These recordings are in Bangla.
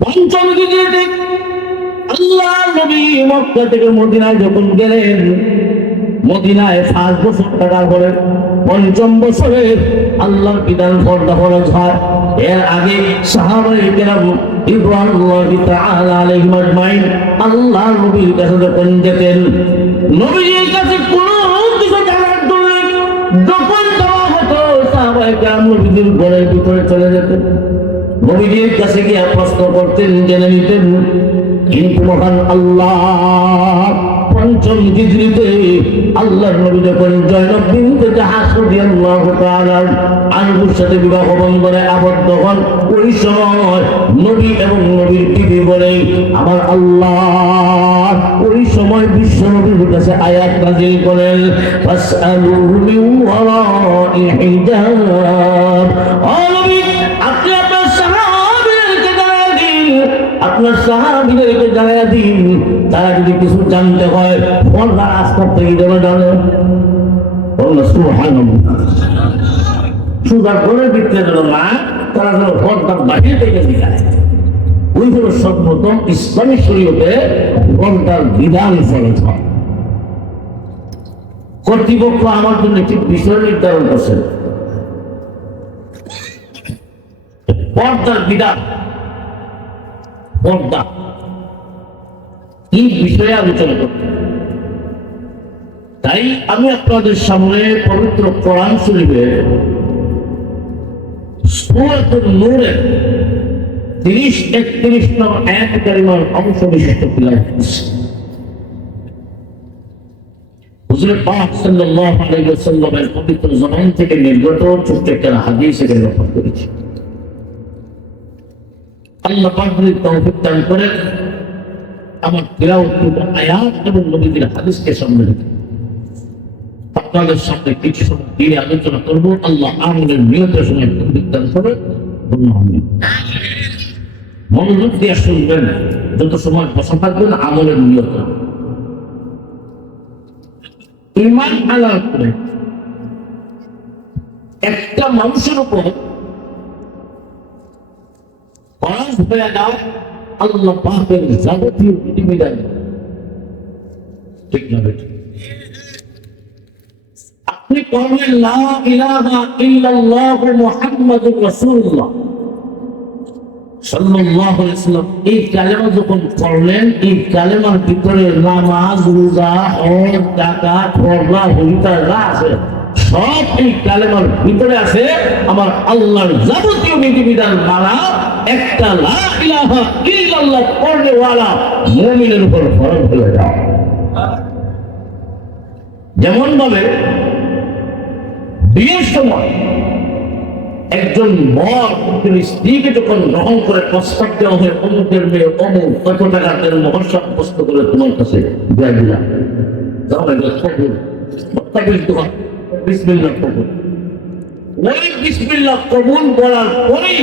পঞ্চম হিজরিতে আল্লাহ নবী মক্কা থেকে মদিনায় যখন গেলেন, মদিনায় 5 বছর থাকার পরে পঞ্চম বছরে আল্লাহর বিধান পর্দা ফরজ হয়। এর আগে সাহাবায়ে কেরাম রিদওয়ানুল্লাহি তাআলা আলাইহিম আজমাইন আল্লাহ নবীর কাছে যখন যেতেন, নবীর কাছে কোনো কিছু জানার জন্য যখন যাওয়া হতো, সাহাবায়ে কেরাম নবীর ঘরের ভিতরে চলে যেতেন, নবীর কাছে গিয়ে প্রশ্ন করতেন, জেনে নিতেন। কিন্তু মহান আল্লাহ পঞ্চম হিজরিতে আল্লাহর নবী যখন জয়নব বিনতে জাহাশ রাদিয়াল্লাহু তাআলা আনহুর সাথে বিবাহ বন্ধনে আবদ্ধ হন, ওই সময় নবী এবং নবীর বিবি বলে আমার আল্লাহ ওই সময় বিশ্ব নবীর কাছে আয়াত নাযিল করেন, ফাসআলু মিন ওয়ারাই হিজাব। ও নবী, আপনি আপনার সাহাবীদেরকে জানায় দিন, আপনার সাহাবীদেরকে জানায় দিন, তারা যদি কিছু জানতে হয় পর্দার আস্থা থেকে যেন জানে। সুবহানাল্লাহ। সুদার করে দিতে যেন না, তারা যেন পর্দার বাহির থেকে দিখায়। ওই হল সর্বপ্রথম ইসলামী শরীয়তে পর্দার বিধান ফরজ হয়। কর্তৃপক্ষ আমার জন্য একটি বিষয় নির্ধারণ করছেন, পর্দার বিধান, পর্দা এই বিষয়ে আলোচনা করতে। তাই আমি আপনাদের সামনে পবিত্র কোরআন শরীফের সূরাতুন নূরের 30-31 নম্বর আয়াত কারিমার অংশ বিশিষ্ট তিলাওয়াত করছি। হুজুর পাক সাল্লাল্লাহু আলাইহি ওয়াসাল্লামের পবিত্র জবান থেকে নির্গত ছোট্ট একটা হাদিস এখানে রেকর্ড করেছি। আল্লাহ পাক যদি তৌফিক দান করেন, আমার তিলাওয়াত আয়াত এবং নবীদের হাদিসকে সামনে রেখে আপনাদের সামনে কিছু সময় দিয়ে আলোচনা করব। আল্লাহ আমলের নিয়তের সময় তৌফিক দান করে। মনোযোগ দিয়ে শুনবেন, যত সময় বসা থাকবেন আমলের নিয়ত। ঈমান আনার পরে একটা মানুষের উপর ফরজ হয়ে যায় আল্লাহ পাকের যাবতীয় বিধিবিধান। ঠিক না বেঠিক? আপনি পড়বেন লা ইলাহা ইল্লাল্লাহু মুহাম্মাদুর রাসূলুল্লাহ সাল্লাল্লাহু আলাইহি ওয়াসাল্লাম, এই কালেমা যখন পড়লেন, এই কালেমার ভিতরে নামাজ, রোজা, হজ, যাকাত, ফরজ, হলিতা যা আছে সব এই কালেমার ভিতরে আছে। আমার আল্লাহর যাবতীয় বিধিবিধান মানা একটা লা ইলাহা ইল্লাল্লাহ পড়নে ওয়ালা মুমিনের উপর ফরজ হয়ে যায়। যেমন ভাবে বিয়ের সময় একজন বর স্ত্রীকে যখন গ্রহণ করে প্রস্তাব দেওয়া হয়, অমুকের মেয়ে অমুক কত টাকা তেল মহর সাব্যস্ত করে তোমার কাছে দিয়ে দিলাম, বিসমিল্লাহ কবুল। ওই বিসমিল্লাহ কবুল বলার পরেই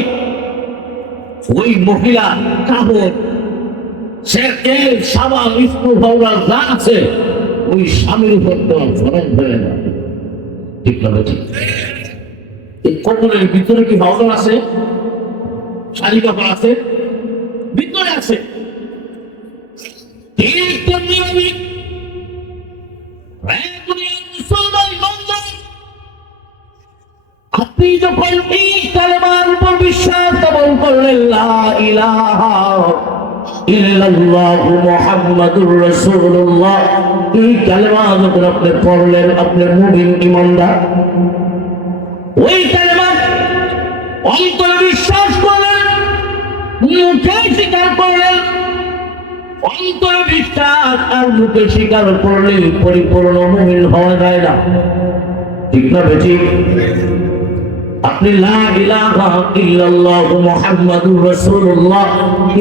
ওই মহিলা কাপড়, সে তেল, সাবান, ইস্ত্রি, পাউডার যা আছে ওই স্বামীর উপর দেওয়া ফরজ হয়ে যায়। ঠিক না ঠিক? এই কবরের ভিতরে কি পাউডার আছে, শাড়ি কাপড় আছে, ভিতরে আছে। আপনি যখন এই কালেমার উপর বিশ্বাস স্থাপন করলেন, লা ইলাহা ইল্লাল্লাহু মুহাম্মাদুর রাসূলুল্লাহ, এই কালেমা যখন আপনি পড়লেন, আপনি মুমিন ঈমানদার। ওই কালেমা অন্তরে বিশ্বাস করলেন, মুখে স্বীকার করলেন। অন্তরে বিশ্বাস আর মুখে স্বীকার করলে পরিপূর্ণ মুমিন হওয়া যায় না। ঠিক না বেঠিক? আপনি লা ইলাহা ইল্লাল্লাহু মুহাম্মাদুর রাসূলুল্লাহ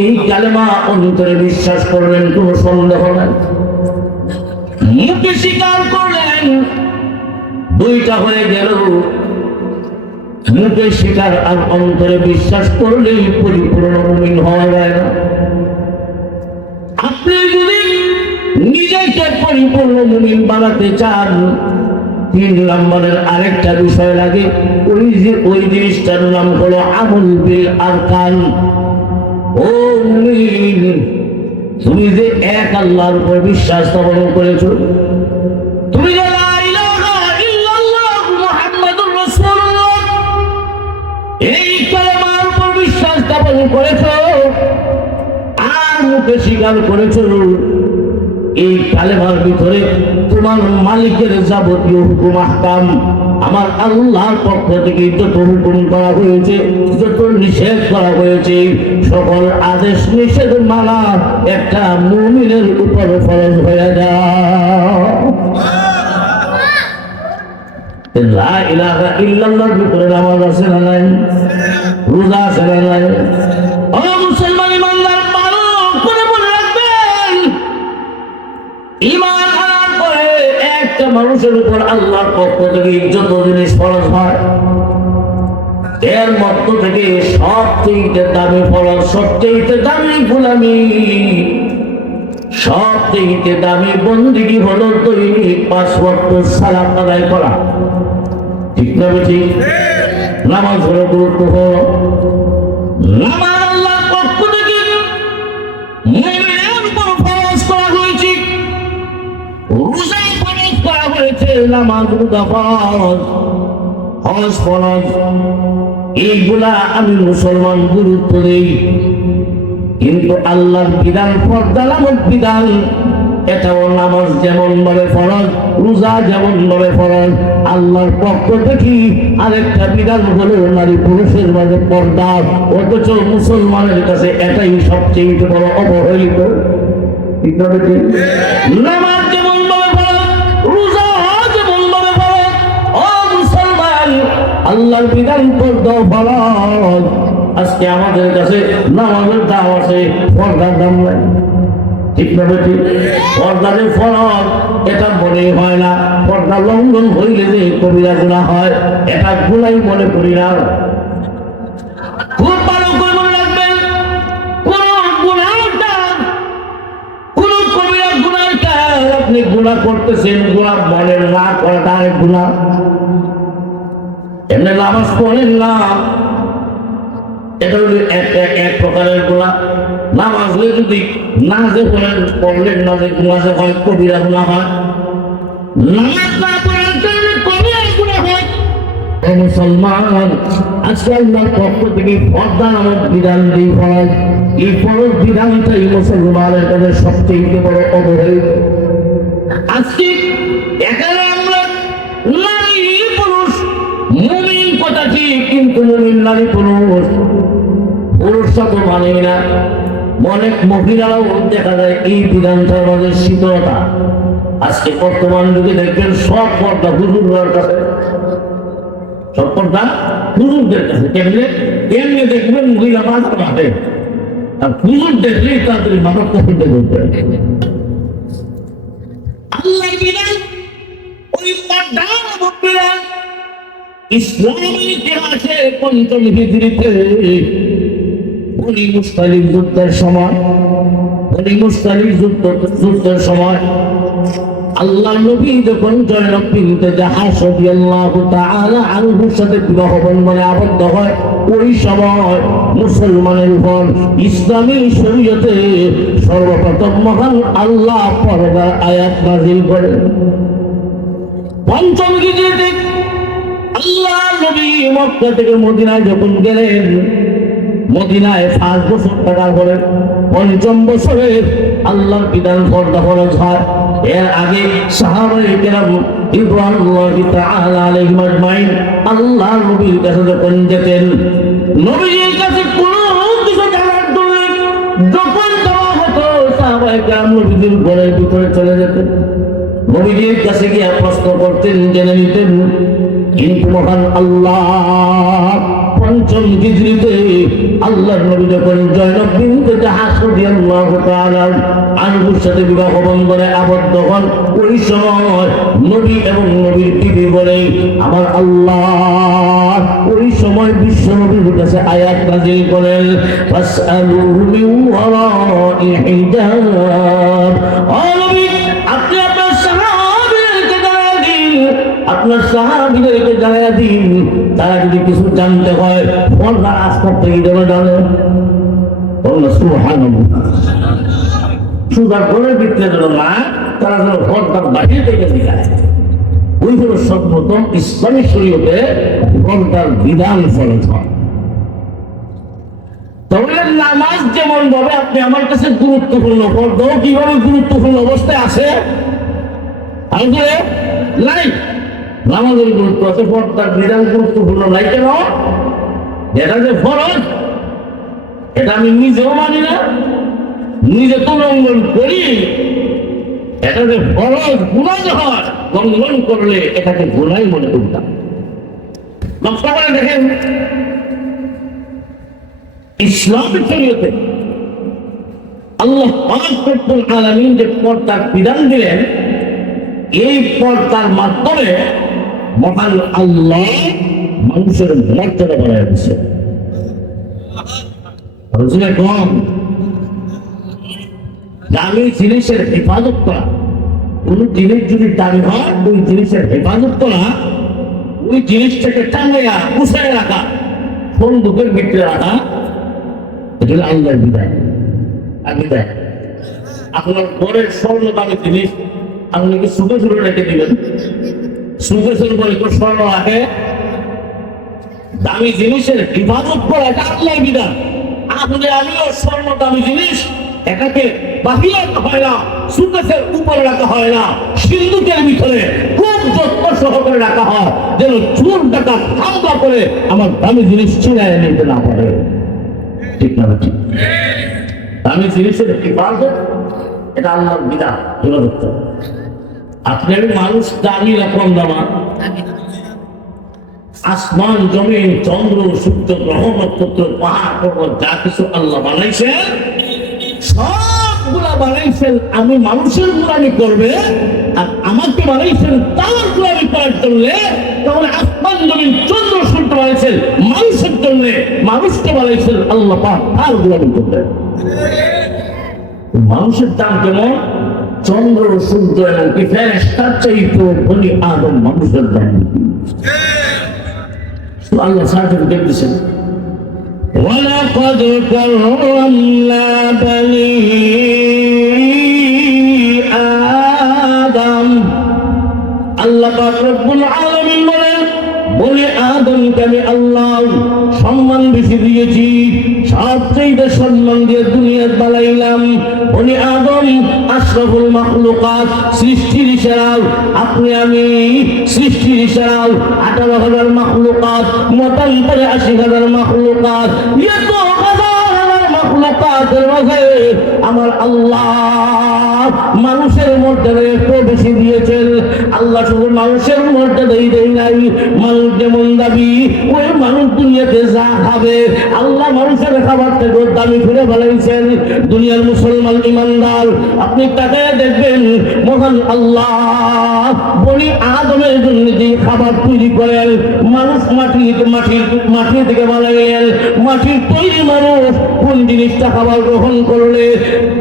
এই কালেমা অন্তরে বিশ্বাস করলেন, কোনো সন্দেহ নাই। মুখে স্বীকার করলেন, দুইটা হয়ে গেল। মুখে স্বীকার আর অন্তরে বিশ্বাস করলেই পরিপূর্ণ মুমিন হওয়া যায় না। আপনি যদি নিজেকে পরিপূর্ণ মুমিন বানাতে চান, 3 নম্বরের আরেকটা বিষয় লাগে। ওই জিনিসটার নাম হলো আমল বিল আরকান। ও তুমি যে এক আল্লাহর উপর বিশ্বাস স্থাপন করেছো, তুমি যে লা ইলাহা ইল্লাল্লাহ মুহাম্মাদুর রাসূলুল্লাহ এই কালেমার উপর বিশ্বাস স্থাপন করেছো আর মুখে স্বীকার করেছো এই কালেমার ভিতরে তোমার মালিকের যাবতীয় হুকুম আহকাম আমার আল্লাহর পক্ষ থেকে যত হুকুম করা হয়েছে, যত নিষেধ করা হয়েছে, সকল আদেশ নিষেধ মানা একটা মুমিনের উপর ফরজ হয়ে যায়। লা ইলাহা ইল্লাল্লাহর ভিতরে নামাজ আছে না নাই? রোজা আছে না নাই? ও মুসলমান ইমানদার, ভালো করে মনে রাখবেন, ঈমান আনার পরে একটা মানুষের উপর আল্লাহর পক্ষ থেকে যত জিনিস ফরজ হয় এর মধ্য থেকে সবচেয়ে দামি ফরজ, সবচেয়ে দামি গোলামি, সবচেয়ে দামি বন্দেগী হলো দৈনিক 5 ওয়াক্ত সালাত আদায় করা। ঠিক না ঠিক? নামাজ হলো গুরুত্বপূর্ণ। নামাজ আল্লাহর পক্ষ থেকে মুমিনের উপর ফরজ করা হয়েছে, রোজা ফরজ করা হয়েছে, নামাজ রোজা ফরজ, হজ ফরজ। এইগুলা আমি মুসলমান গুরুত্ব দেই, কিন্তু আল্লাহর বিধান ফরজ নামক বিধান, এটাও নামাজ যেমন ভাবে ফরজ, রোজা যেমন ভাবে ফরজ, আল্লাহর পক্ষ থেকে আরেকটা বিধান হলো নারী পুরুষের মাঝে পর্দা, অথচ মুসলমানের কাছে এটাই সবচেয়ে বড় অবহেলিত। নামাজ যেমন ভাবে ফরজ, রোজা যেমন ভাবে ফরজ, ও মুসলমান আল্লাহর বিধান পর্দা ফরজ, আজকে আমাদের কাছে নামাজের দাম আছে, পর্দার দাম নাই। ঠিক না ঠিক? পর্দার ফরজ এটা মনে হয় না, পর্দা লঙ্ঘন হইলে যে কবিরা গুনাহ হয় এটা গুনাই মনে করি না। খুব ভালো করে মনে রাখবেন, কোন গুনাহটা, কোন কবিরা গুনার কাজ আপনি গুনাহ করতেছেন, গুনাহ মনে না করাটা আরেক গুনাহ। এমনি নামাজ পড়েন না, এটা হলো এক প্রকারের গুনাহ। নামাজ যদি না যে পড়লেন না যে নামাজে হয় কবিরা গুনাহ হয়, নামাজ না পড়ার কারণে কবিরা গুনাহ হয়। ও মুসলমান, আজকে আল্লাহর পক্ষ থেকে পর্দা নামক বিধান দিয়ে ফরজ, এই ফরজ বিধানটাই মুসলমানের কাছে সবচেয়ে বড় অবহেলিত। আজকে এখানে আমরা নারী পুরুষ, মুমিন কথা ঠিক, কিন্তু মুমিন নারী পুরুষ, পুরুষরা তো মানে না। অনেক মহিলারাও দেখা যায় এই বিধানটার মাঝে শীতলতা। আজকে বর্তমান যুগে দেখবেন সব পর্দা হুজুরদের কাছে, সব পর্দা হুজুরদের কাছে। কেমনে কেমনে দেখবেন মহিলা মাথা মাঠে, আর হুজুর দেখলেই তাড়াতাড়ি মাথা কপড়ে করতে। আল্লাহ বিধান, ওই পর্দা বিধান ইসলামী ইতিহাসে ৫ম হিজরিতে বনি মুস্তালিক যুদ্ধের সময়, বনি মুস্তালিক যুদ্ধের সময় আল্লাহ নবী যখন জয়নব বিনতে জাহাশ রাদিয়াল্লাহু তাআলা আনহুর সাথে বিবাহ বন্ধনে আবদ্ধ হয়, ওই সময় মুসলমানের উপর ইসলামী শরীয়তে সর্বপ্রথম মহান আল্লাহ পর্দার আয়াত নাযিল করেন। ৫ম হিজরিতে আল্লাহ নবী মক্কা থেকে মদিনায় যখন গেলেন, মদিনায় 5 বছর থাকার পরে ৫ম বছরে আল্লাহর বিধান পর্দা ফরজ হয়। এর আগে সাহাবায়ে কেরাম রিদওয়ানুল্লাহি তাআলা আলাইহিম আজমাইন আল্লাহর নবীর কাছে যখন যেতেন, নবীর কাছে কোনো কিছু জানার জন্য যখন যাওয়া হতো, সাহাবায়ে কেরাম নবীর ঘরের ভিতরে চলে যেতেন, নবীর কাছে গিয়ে প্রশ্ন করতেন, জেনে নিতেন। কিন্তু মহান আল্লাহ ৫ম হিজরিতে আল্লাহর নবী যখন জয়নব বিনতে জাহাশ রাদিয়াল্লাহু তাআলা আনহুর সাথে বিবাহ বন্ধনে আবদ্ধ হন, ওই সময় নবী এবং নবীর বিবি বলে আমার আল্লাহ ওই সময় বিশ্ব নবীর কাছে আয়াত নাযিল করেন, ফাসআলু মিন ওয়ারাই হিজাব। ও নবী, আপনি আপনার সাহাবীদেরকে জানায় দিন, আপনার সাহাবীদেরকে জানায় দিন, তারা যদি কিছু জানতে হয় পর্দার আস্তর থেকে যেন জানে। সুবহানাল্লাহ। সুগার করে বিক্রি করো না, তারা যেন পর্দার বাহির থেকে দিলায়। ওই হলো সর্বপ্রথম ইসলামী শরীয়তে পর্দার বিধান ফরজ হয়। তাহলে নামাজ যেমন ভাবে আপনি আমার কাছে গুরুত্বপূর্ণ, পর্দাও কিভাবে গুরুত্বপূর্ণ অবস্থায় আছে আসলে নাই। নামাজের গুরুত্ব আছে, পর্দার বিধান গুরুত্বপূর্ণ নাই কেন? এটা যে ফরজ এটা আমি নিজেও মানি না, নিজে তো লঙ্ঘন করি। এটা যে ফরজ গুনাহ হয়, লঙ্ঘন করলে এটাকে গুনাহ মনে করতাম। লক্ষ্য করে দেখেন ইসলামী শরীয়তে আল্লাহ পাক রব্বুল আলামিন যে পর্দার বিধান দিলেন, এই পর্দার মাধ্যমে মহান আল্লাহ মানুষের মর্যাদা বাড়ায় দিচ্ছে। কম দামি জিনিসের হেফাজত করা, কোন জিনিস যদি দামি হয় ওই জিনিসের হেফাজত করা, ওই জিনিসটাকে টাঙাইয়া গুছায় রাখা, বন্দুকের ভিতরে রাখা, এটা আল্লাহর বিধান। বিধান আপনার ঘরের স্বর্ণ দামি জিনিস আপনি কি সুখে সুরে রেখে দিবেন? সুখে সুর করে স্বর্ণ রাখে? দামি জিনিসের হেফাজত করা এটা আল্লাহর বিধান। আপনি আমিও স্বর্ণ দামি জিনিস এটাকে বাহিরে রাখা হয় না, সুকেশের উপরে রাখা হয় না, সিন্ধুকের ভিতরে খুব যত্ন সহকারে রাখা হয়, যেন চোর টাকা ঠান্ডা করে আমার দামি জিনিস ছিনায় নিতে না পারে। ঠিক না? ঠিক। দামি জিনিসের হেফাজত এটা আল্লাহর বিধান। আপনি আমি মানুষ দামি না কম দামা? আসমান জমিন চন্দ্র সূর্য গ্রহ নক্ষত্র পাহাড় পর্বত যা কিছু আল্লাহ বানাইছেন সবগুলা বানাইছেন আমি মানুষের গোলামি করবে, আর আমাকে বানাইছেন তার গোলামি করার জন্য। তাহলে আসমান জমিন চন্দ্র সূর্য বানাইছেন মানুষের জন্য, মানুষকে বানাইছেন আল্লাহ পাক তার গোলামি করবে। মানুষের দাম কেমন? চন্দ্র সূর্য এমনকি ফেরেশতার চাইতে বনি আদম মানুষের দাম। আল্লাহ সার্টিফিকেট দিচ্ছেন, ওয়ালাকাদ কাররামনা বনি আদম। আল্লাহ পাক রব্বুল আলামিন বলেন, বনি আদমকে আমি আল্লাহ সম্মান বেশি দিয়েছি, সবচেয়ে সম্মান দিয়ে দুনিয়াত বানাইলাম। বনি আদম আশরাফুল মাখলুকাত, সৃষ্টির ইশারাও আপনি আমি সৃষ্টির ইশারাও 18,000 মাখলুকাত, মতান্তরে 80,000 মাখলুকাত, এত হাজার মাখলুকাতের মাঝে আমার আল্লাহ মানুষের মর্যাদা একটু বেশি দিয়েছেন। আল্লাহ শুধু মানুষের মর্যাদাই দেয় নাই, মানুষ যেমন দাবি ওই মানুষ দুনিয়াতে যা খাবে আল্লাহ মানুষের খাবার থেকে দামি ফিরে বানাইছেন। দুনিয়ার মুসলমান ইমানদার আপনি তাকে দেখবেন, মহান আল্লাহ বনি আদমের জন্য যে খাবার তৈরি করেন, মানুষ মাটি থেকে বানাইলেন। মাটির তৈরি মানুষ কোন জিনিসটা খাবার গ্রহণ করলে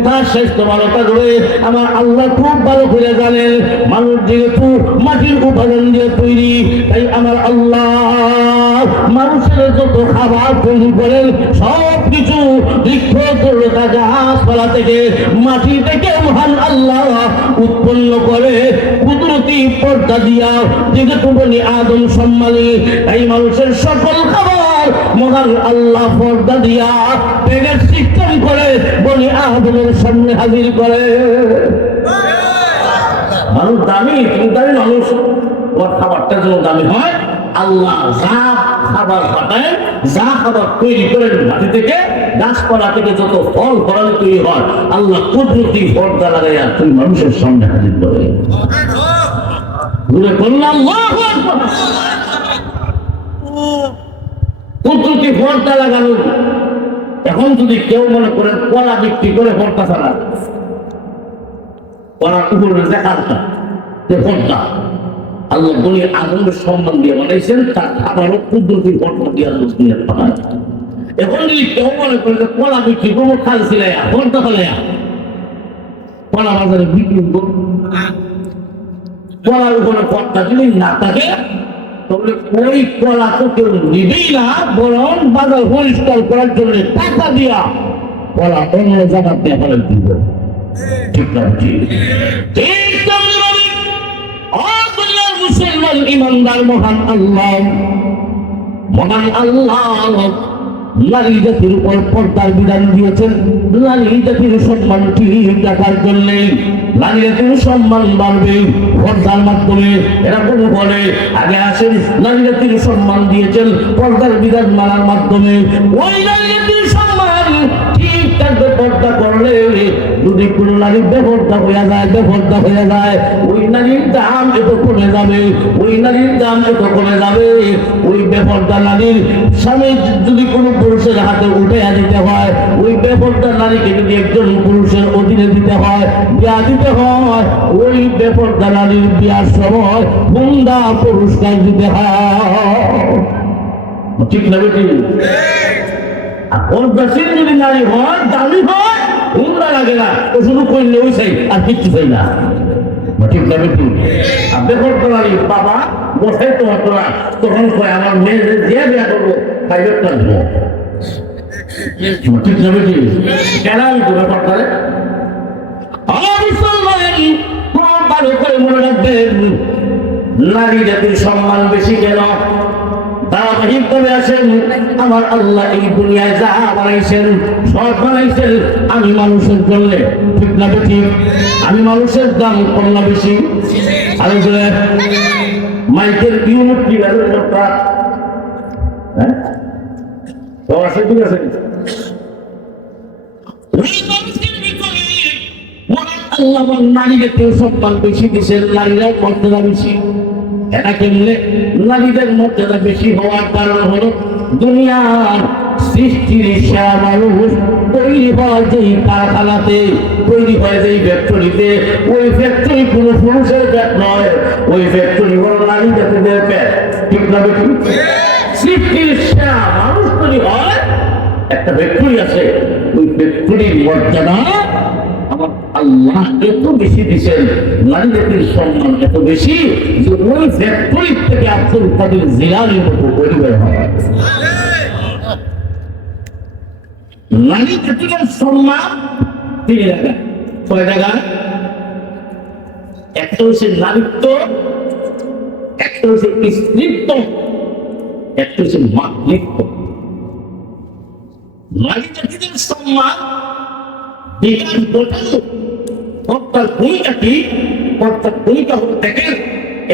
তার স্বাস্থ্য ভালো থাকবে আমার আল্লাহ খুব ভালো করে জানেন। মানুষ যেহেতু মাটির উপাদান দিয়ে তৈরি, তাই আমার আল্লাহ মানুষের যত খাবার তৈরি করেন সব কিছু বৃক্ষ তরুণতা গাছপালা থেকে মাটি থেকে মহান আল্লাহ উৎপন্ন করে কুদরতি পর্দা দিয়া, যেহেতু বনি আদম সম্মানী, তাই মানুষের সকল খাবার মহান আল্লাহ পর্দা দিয়া পেগের সিস্টেম করে বনি আদমের সামনে হাজির করে। মানুষ দামি, কিন্তু দামি মানুষ ওর খাবারটা যেন দামি হয়। আল্লাহ যা খাবার পাঠায়, যা খাবার তৈরি করেন মাটি থেকে গাছপালা থেকে যত ফল ফলাদি তৈরি হয় আল্লাহ কুদরতি পর্দা লাগাইয়া তুমি মানুষের সামনে হাজির করে। কুদরতি পর্দা লাগানো। এখন যদি কেউ মনে করে কলা বিক্রি করে পর্দা ছাড়া, কলার উপরে দেখাটা যে পর্দা আল্লাহ বলি আদমের সম্মান দিয়ে বানাইছেন, তার খাবারও কুদরতি পর্দা দিয়ে আল্লাহ দুনিয়ার পাঠায়। এখন যদি কেউ মনে করে যে কলা বিক্রি করবো খাল ছিলাইয়া পর্দা ফেলাইয়া কলা বাজারে বিক্রি করবো, কলার উপরে পর্দা যদি না থাকে তাহলে ওই কলা তো কেউ নিবেই না, বরং বাজার পরিষ্কার করার জন্য টাকা দিয়া কলা অন্য জায়গা দিয়ে ফেলে দিব। ঠিক না ঠিক? ঠিক তেমনিভাবে দুনিয়ার মুসলমান ইমানদার মহান আল্লাহ নারী জাতির উপর পর্দার বিধান দিয়েছেন নারী জাতির সম্মান ঠিক রাখার জন্য। নারী জাতির সম্মান বাড়বে পর্দার মাধ্যমে। এরা কোনো বলে আগে আসেন নারী জাতির সম্মান দিয়েছেন পর্দার বিধান মানার মাধ্যমে। ওই নারী জাতির সম্মান ঠিক থাকবে পর্দা করলে। যদি কোনো নারী বেপর্দা হয়ে যায় ওই নারীর দাম এত কমে যাবে, ওই নারীর দাম এত কমে যাবে। ওই বেপর্দা নারীর স্বামী যদি কোনো পুরুষের হাতে উঠে দিতে হয়, ওই বেপর্দা নারীকে যদি একজন পুরুষের অধীনে দিতে হয়, বিয়া দিতে হয়, ওই বেপর্দা নারীর বিয়ার সময় হুন্ডা পুরস্কার দিতে হয়। ঠিক না বেটি? পর্দাশীল যদি নারী হয়, দামি হয়, হুন্ডা লাগে না, ও শুধু করলে ওই চাই আর কিচ্ছু চাই না। ঠিক না বেটি? আর বেপর্দা নারী বাবা বসাই তো হতো না, তখন কয় আমার মেয়েদের যে বিয়া করবো প্রাইভেট করবো। ঠিক না বেটি? কেন আমি তো ব্যাপার করে ভালো করে মনে রাখবেন নারী জাতির সম্মান বেশি কেন? ধারাবাহিকভাবে আসেন আমার আল্লাহ এই দুনিয়ায় যা বানাইছেন সব বানাইছেন আমি মানুষের জন্য। ঠিক না বেটি? আমি মানুষের দাম কম না বেশি? আরো মাইকেল ইউনিট কি ঠিক আছে। আল্লাহ নারী জাতীয় সম্মান বেশি দিচ্ছেন, নারীরা মর্যাদা বেশি। এটা কেমনে? নারীদের মর্যাদা বেশি হওয়ার কারণ হলো দুনিয়ার সৃষ্টির সেরা মানুষ তৈরি হয় যেই কারখানাতে, তৈরি হয় যেই ফ্যাক্টরিতে, ওই ফ্যাক্টরি কোনো পুরুষের পেট নয়, ওই ফ্যাক্টরি হলো নারী জাতিদের পেট। ঠিক না বেটি? সৃষ্টির সেরা মানুষ তৈরি হয় একটা ফ্যাক্টরি আছে, ওই ফ্যাক্টরির মর্যাদা আমার আল্লাহ এত বেশি দিচ্ছেন, নারী জাতির সম্মান এত বেশি যে ওই ফ্যাক্টরি থেকে আব্দুল কাদের জিলানীর মতো পরিবার হয়। নারী জাতির সম্মান তিন জায়গায়, ছয় জায়গায়। একটা হচ্ছে নারীত্ব, একটা হচ্ছে স্ত্রীত্ব, একটা হচ্ছে মাতৃত্ব। নারী জাতির সম্মান বিকাশ ঘটানো অর্থাৎ দুইটা কি? অর্থাৎ দুইটা হতে দেখেন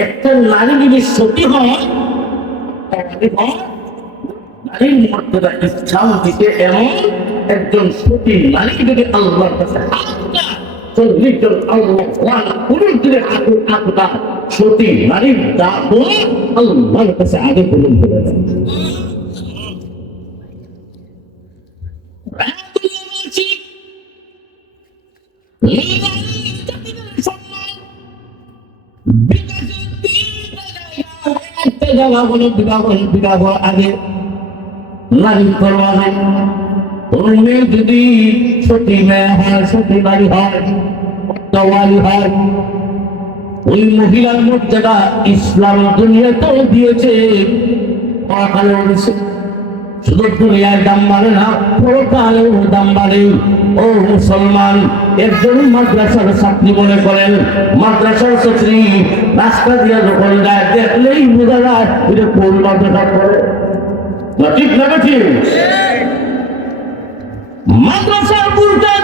একটা নারী যদি সতী হয়, নারীর মর্যাদা ইসলাম দিতে এমন একজন সতী নারী যদি আল্লাহর কাছে সতী নারীর দাম আল্লাহর কাছে আগে পূরণ করে দেন। বিবাহ আগে নারী করবে। কোন মেয়ে যদি সতী মেয়ে হয়, সতী নারী হয়, ওই মহিলার মর্যাদা ইসলাম দুনিয়াতেও দিয়েছে, পরকালেও দিয়েছে। শুধু দুনিয়ায় দাম বাড়ে না, পরকালেও দাম বাড়ে। ও মুসলমান, একজন মাদ্রাসার ছাত্রী মনে করেন, মাদ্রাসার ছাত্রী রাস্তা দিয়ে যখন যায় দেখলেই বোঝা যায় এটা কোন মাদ্রাসা করে। না ঠিক না ঠিক? মাদ্রাসার বুরকা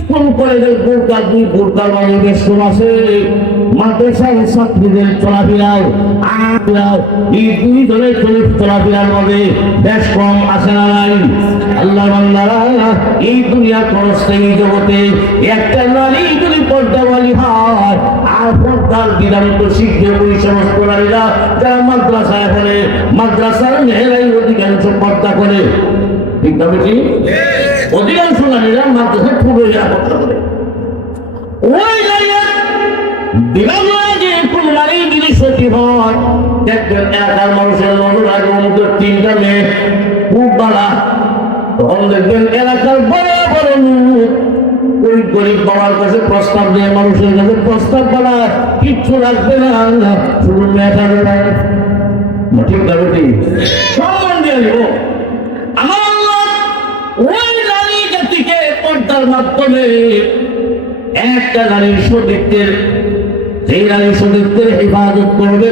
স্কুল কলেজের বুরকা, দুই বুরকার বাইরে বেশন আছে। মাদ্রাসার ছাত্রীদের চলাফেরাও এই দুই দলের চলাফেরার মধ্যে বেশ কম আছে না নাই? আল্লাহ বান্দারা, এই দুনিয়ার ক্ষণস্থায়ী জগতে একটা নারী যদি পর্দাওয়ালি হয় আর পর্দার বিধান তো শিখবে ওই সমস্ত নারীরা যারা মাদ্রাসায় পড়ে। মাদ্রাসার মেয়েরাই অধিকাংশ পর্দা করে। ঠিক না বেশি? অধিকাংশ নারীরা মাদ্রাসায় পড়ে পর্দা করে। ওই নারীরা বিবাহ যে কোন নারী যদি সতী হয়, দেখবেন এলাকার মানুষের নজর আগে অন্তর তিনটা মেয়ে খুব বাড়া, তখন দেখবেন এলাকার বড় বড় লোক ওই গরিব বাবার কাছে প্রস্তাব দেয়, মানুষের কাছে প্রস্তাব বলা কিচ্ছু রাখবে না, শুধু মেয়েটা ঠিক না বেটি? সম্মান দিয়ে দিব। আমার ওই নারী জাতিকে পর্দার মাধ্যমে একটা নারীর সতীত্বের, যেই নারীর সতীত্বের হেফাজত করবে,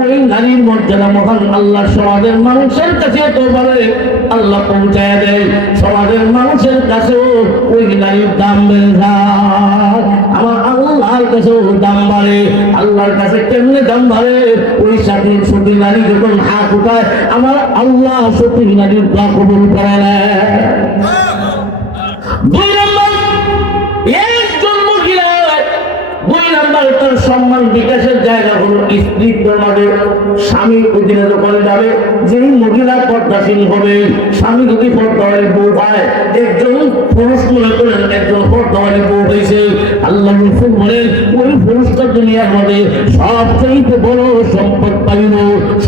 ওই নারীর মর্যাদা মহান আল্লাহ সমাজের মানুষের কাছে তো বলে আল্লাহ পৌঁছায় দেয়। সমাজের মানুষের কাছেও ওই নারীর দাম বেড়ে যায়। আমার আল্লাহর কাছেও দাম বাড়ে। আল্লাহর কাছে কেমনে দাম বাড়ে? ওই স্বাধীন সতী নারী যখন হাত উঠায়, আমার আল্লাহ সতী নারীর দোয়া কবুল করে নেয়। দুই নম্বর, একজন মহিলা, দুই নম্বর তার সম্মান বিকাশের জায়গা হলো স্ত্রীর মাঝে। স্বামীর অধীনে যখন যাবে, যেই মহিলা পর্দাসীন হবে, স্বামী যদি পর্দাওয়ালি বউ হয়, একজন পুরুষ মনে করেন একজন পর্দাওয়ালি বউ হয়েছে, আল্লাহ রাসূল বলেন ওই পুরুষটা দুনিয়ার মধ্যে সবচেয়ে বড় সম্পদ পাইল,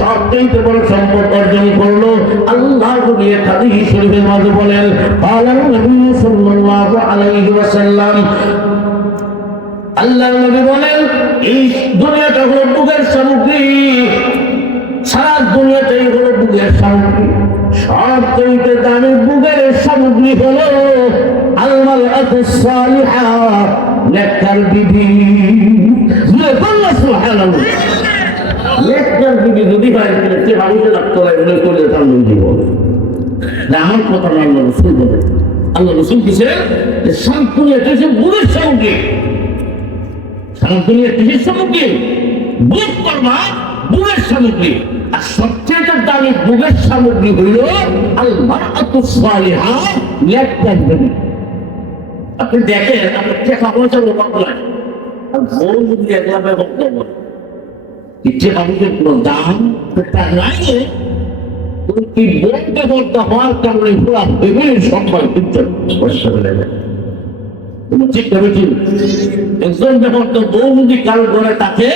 সবচেয়ে বড় সম্পদ অর্জন করলো। আল্লাহ নবী হাদিস শরীফের মাঝে বলেন, আল্লাহ নবী সাল্লাল্লাহু আলাইহি ওয়াসাল্লাম, আল্লাহ নবী বলেন এই দুনিয়াটা হলো বুকের সামগ্রী, সারা দুনিয়াটাই হলো বুকের সামগ্রী। সবচেয়ে দামি বুকের সামগ্রী হলো আল মারআতুস সালিহা, নেককার বিবি। সুবহানাল্লাহ, নেককার বিবি যদি হয় তাহলে সে মানুষের রাখতে হয় বলে করে তার জীবন। আমার কথা না, আল্লাহ রাসূল বলেন, আল্লাহ রাসূল দিয়েছেন যে সব দুনিয়াটা হচ্ছে বুকের সামগ্রী। সারা দুনিয়ার কৃষির সামগ্রী বুক করবা, বুকের সামগ্রী। আর সবচেয়ে দামি বুকের সামগ্রী হইল আল মারআতুস সালিহা, নেককার বিবি। আপনি দেখেন, আপনি টাকা পয়সা লোক লাগে, আর বউ যদি একলা ব্যবহার করবেন, ইচ্ছে মানুষের কোনো দাম তার নাই। এই বউ ব্যবহারটা হওয়ার কারণে পুরা ফ্যামিলির সম্মান কিন্তু স্পষ্ট হয়ে যায়। ঠিক তবে ঠিক একজন যখন তো বউ যদি কারো ঘরে থাকে,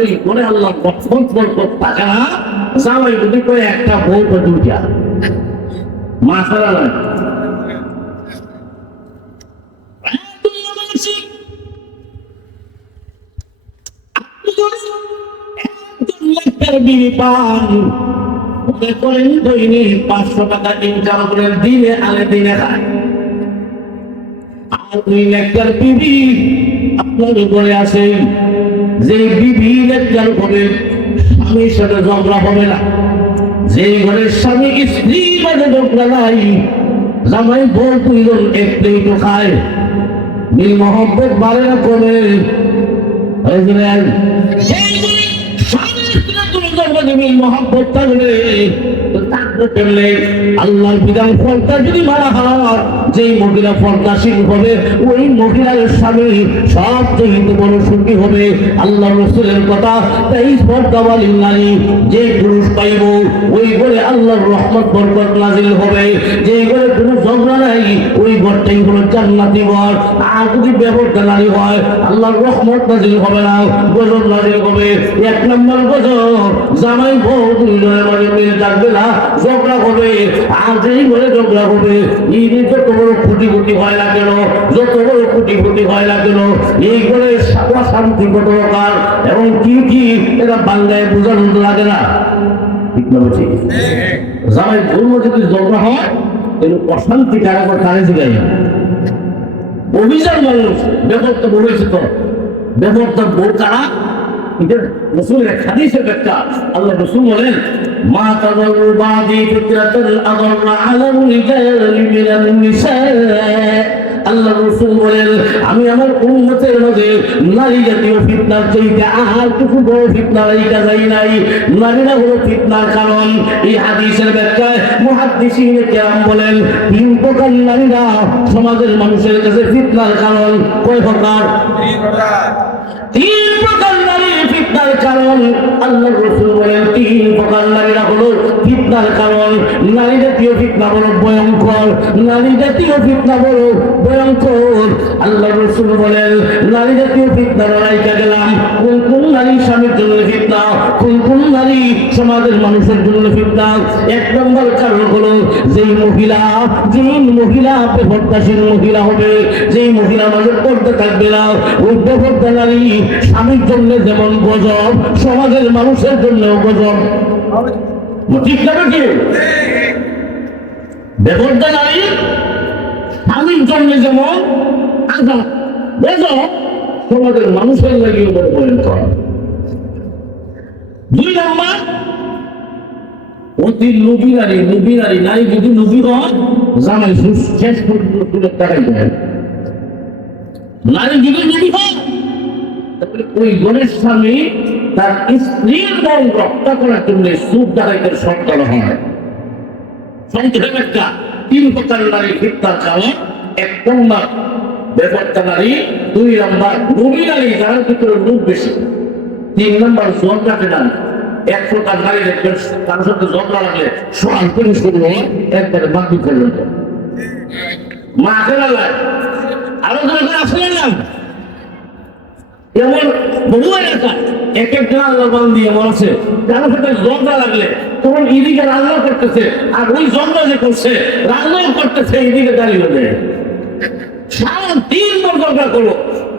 ওই ঘরে আল্লাহ বরকত থাকে না। জামাই যদি করে একটা বউ তো দুইটা, মাসালা নয়। বিবি পান মনে করেন দৈনিক 500 টাকা ইনকাম করেন, দিনে আলে দিনে খায়। আর ওই নেককার বিবি আপনার উপরে আসে, যে বিবি নেককার হবে, স্বামীর সাথে ঝগড়া হবে না। যে ঘরের স্বামী স্ত্রীর মাঝে ঝগড়া নাই, জামাই বউ দুইজন এক প্লেট খায়, মিল মহব্বত বাড়ে না কমে। মহব্বত থাকলে আল্লাহর বিধান ফলটা যদি মারা হয়, যেই মহিলা পর্দাশীল হবে ওই মহিলার স্বামী সবচেয়ে বড় সুখী হবে। আল্লাহ রাসূলের কথা, তাই পর্দাওয়ালী নারী যে পুরুষ পাইব, ওই ঘরে আল্লাহর রহমত বরকত নাজিল হবে। যেই ঘরে কোনো ঝগড়া নাই, ওই ঘরটাই হলো জান্নাতি ঘর। আর যদি বেপরদা নারী হয়, আল্লাহর রহমত নাজিল হবে না, গজব নাজিল হবে। এক নম্বর গজব, জামাই বউ দুইজনের মাঝে মিল থাকবে না, ঝগড়া হবে। আর যেই ঘরে ঝগড়া হবে, এই যত বড় খুঁটি খুঁটি হয় না কেন, যত বড় খুঁটি খুঁটি হয় না কেন, এই ঘরে শান্তি কত দরকার এবং কি কি এটা বাংলায় বোঝানো লাগে না। ঠিক না বলছি? জামাই বউর মধ্যে যদি ঝগড়া হয়, তাহলে অশান্তি কারা করে কারে জিগাই না। অভিযান মানুষ বেপরদা বউ হয়েছে, তো বেপরদা বউ কারা? এটা রাসূলের হাদিসের ব্যাখ্যা। আল্লাহ রাসূল বলেন, মা তাযারু বাদি ফিতরাতাল আযরা আলাল রিজালি মিনান নিসা। আল্লাহ রাসূল বলেন, আমি আমার উম্মতের মধ্যে নারী জাতীয় ফিতনার চাইতে আর কিছু বড় ফিতনা রাইখা যাই নাই। নারীরা হলো ফিতনার কারণ। এই হাদিসের ব্যাখ্যায় মুহাদ্দিসিনে কেরাম বলেন, 3 প্রকার নারীরা সমাজের মানুষের কাছে ফিতনার কারণ। কয় প্রকার? 3 প্রকার নারী ফিতনার কারণ। আল্লাহ রাসূল বলেন 3 প্রকার নারীরা হলো ফিতনার কারণ। নারী জাতীয় ফিতনা বড় ভয়ঙ্কর, নারী জাতীয় ফিতনা বড় ভয়ঙ্কর। আল্লাহ রাসূল বলেন, নারী জাতীয় ফিতনা লড়াইতে গেলাম, কোন কোন নারী স্বামীর জন্য ফিতনা, কোন কোন নারী সমাজের মানুষের জন্য ফিতনা। 1 নম্বর কারণ হলো, যেই মহিলা বেপরদাশীল মহিলা হবে, যেই মহিলা মানুষ পর্দা থাকবে না, ওই বেপরদা নারী স্বামীর জন্য যেমন গজব, সমাজের মানুষের জন্য গজব। ঠিক না কি? বেপরদা নারী স্বামীর জন্য যেমন আঘাত বেজো সমাজের মানুষের লাগিয়ে বড় ভয়ঙ্কর। 2 নম্বর, অতি লোভী নারী নারী যদি লোভী হয় জামাই শেষ পর্যন্ত সুযোগ টাকাই দেয়। নারী যদি লোভী হয় তাহলে ওই গণের স্বামী তার স্ত্রীর মন রক্ষা করার জন্য সুদ ডাকাইতের সন্তান হয়। সংক্ষেপ একটা 3 প্রকার নারী ফিতনার কারণ। 1 নম্বর বেপরদা নারী, 2 নম্বর লোভী নারী যার ভিতরে লোভ বেশি, 3 নম্বর ঝগড়াটে নারী। 1 প্রকার নারী দেখবেন তার সাথে ঝগড়া লাগলে সোয়াল করে শুরু একবারে বাকি ফেলে মা ফেলা আরো দরকার আসলে না। এমন বহু এলাকা এক একজন আল্লাহ বান্দি এমন আছে যার সাথে ঝগড়া লাগলে তখন এদিকে রান্না করতেছে আর ওই ঝগড়া যে করছে রান্নাও করতেছে এদিকে দাঁড়িয়ে দেয়। সারা 3 বার ঝগড়া করো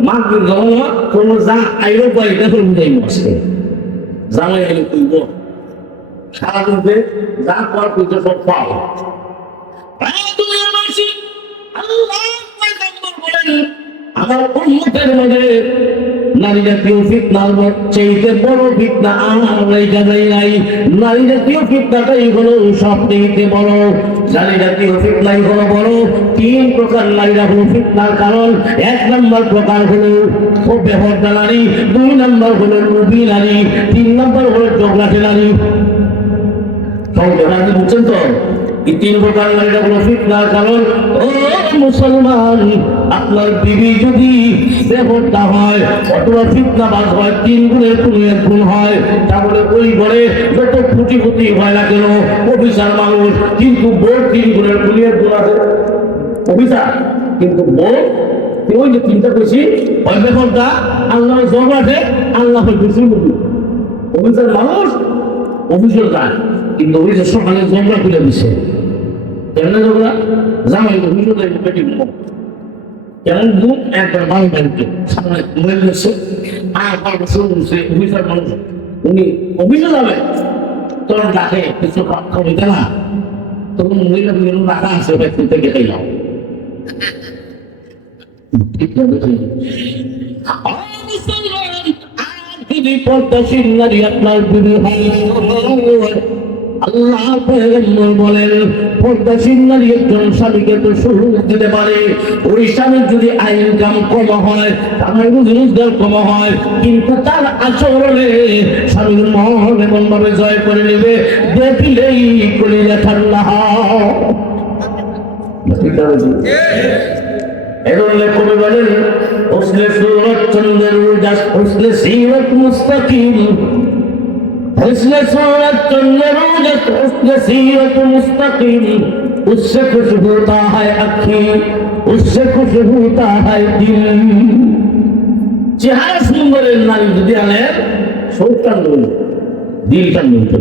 মাগরিব জমা কোন যা আইরো পাই দেখো বুঝাই আসে জামাই এলে কইব সারা দিনে যা কর কইতে সব পাও। আমার উম্মতের মধ্যে নারী জাতীয় ফিতনার চাইতে বড় ফিতনা আর নাই। নারী জাতীয় ফিতনাটাই হলো সব থেকে বড়। নারী জাতীয় ফিতনাই হলো বড়। 3 প্রকার নারীরা হলো ফিতনার কারণ। 1 নম্বর প্রকার হলো খুব বেপরদা নারী, 2 নম্বর হলো লোভী নারী, 3 নম্বর হলো ঝগড়াটে নারী। বুঝছেন তো? এই 3 প্রকার নারীরা হলো ফিতনার কারণ। ও মুসলমান, আপনার বিবি যদি বেপরদা হয় অথবা ফিতনাবাজ হয়, 3 গুণের কোনো 1 গুণ হয়, তাহলে ওই ঘরে যত ফুটি ফুটি হয় না কেন অফিসার মানুষ, কিন্তু বউ 3 গুণের কোনো 1 গুণ আছে। অফিসার কিন্তু বউ ওই যে 3টা বেশি হয় বেপরদা, আল্লাহ ঝগড়াটে, আল্লাহ বেশি অফিসার মানুষ অফিসের যায় কিন্তু ওই যে সকালে ঝগড়া খুলে দিছে কেমন ঝগড়া জামাই অফিসে যাই পেটি কেমন বুক একবার বাড়ি বাড়িতে সামনে মোবাইল দিচ্ছে আর শুরু করছে অফিসার মানুষ উনি অফিসে যাবে তখন ডাকে কিছু খাওয়াইতে না, তখন মহিলা বিভিন্ন রাখা আছে ব্যক্তি থেকে যাও যদি পর্দাশীল নারী আপনার বিবি হয়, আল্লাহ পয়গম্বর বলেন পর্দাশীল নারী একজন স্বামীকে তো সুযোগ দিতে পারে। ওই স্বামীর যদি ইনকাম কম হয়, তার রোজগার কম হয়, কিন্তু তার আচরণে স্বামীর মন এমন ভাবে জয় করে নেবে দেখলেই কলিজা ঠান্ডা হয়। এরলে কবি বলেন उसने सूरत चंद्र रूजस उसने सीरत मुस्तकीम, उसने सूरत चंद्र रूजस उसने सीरत मुस्तकीम, उससे खुश होता है अखी उससे खुश होता है दिल। চেহারা সুন্দরের নারী যদি আনে সৌটান দিলটা মিলতে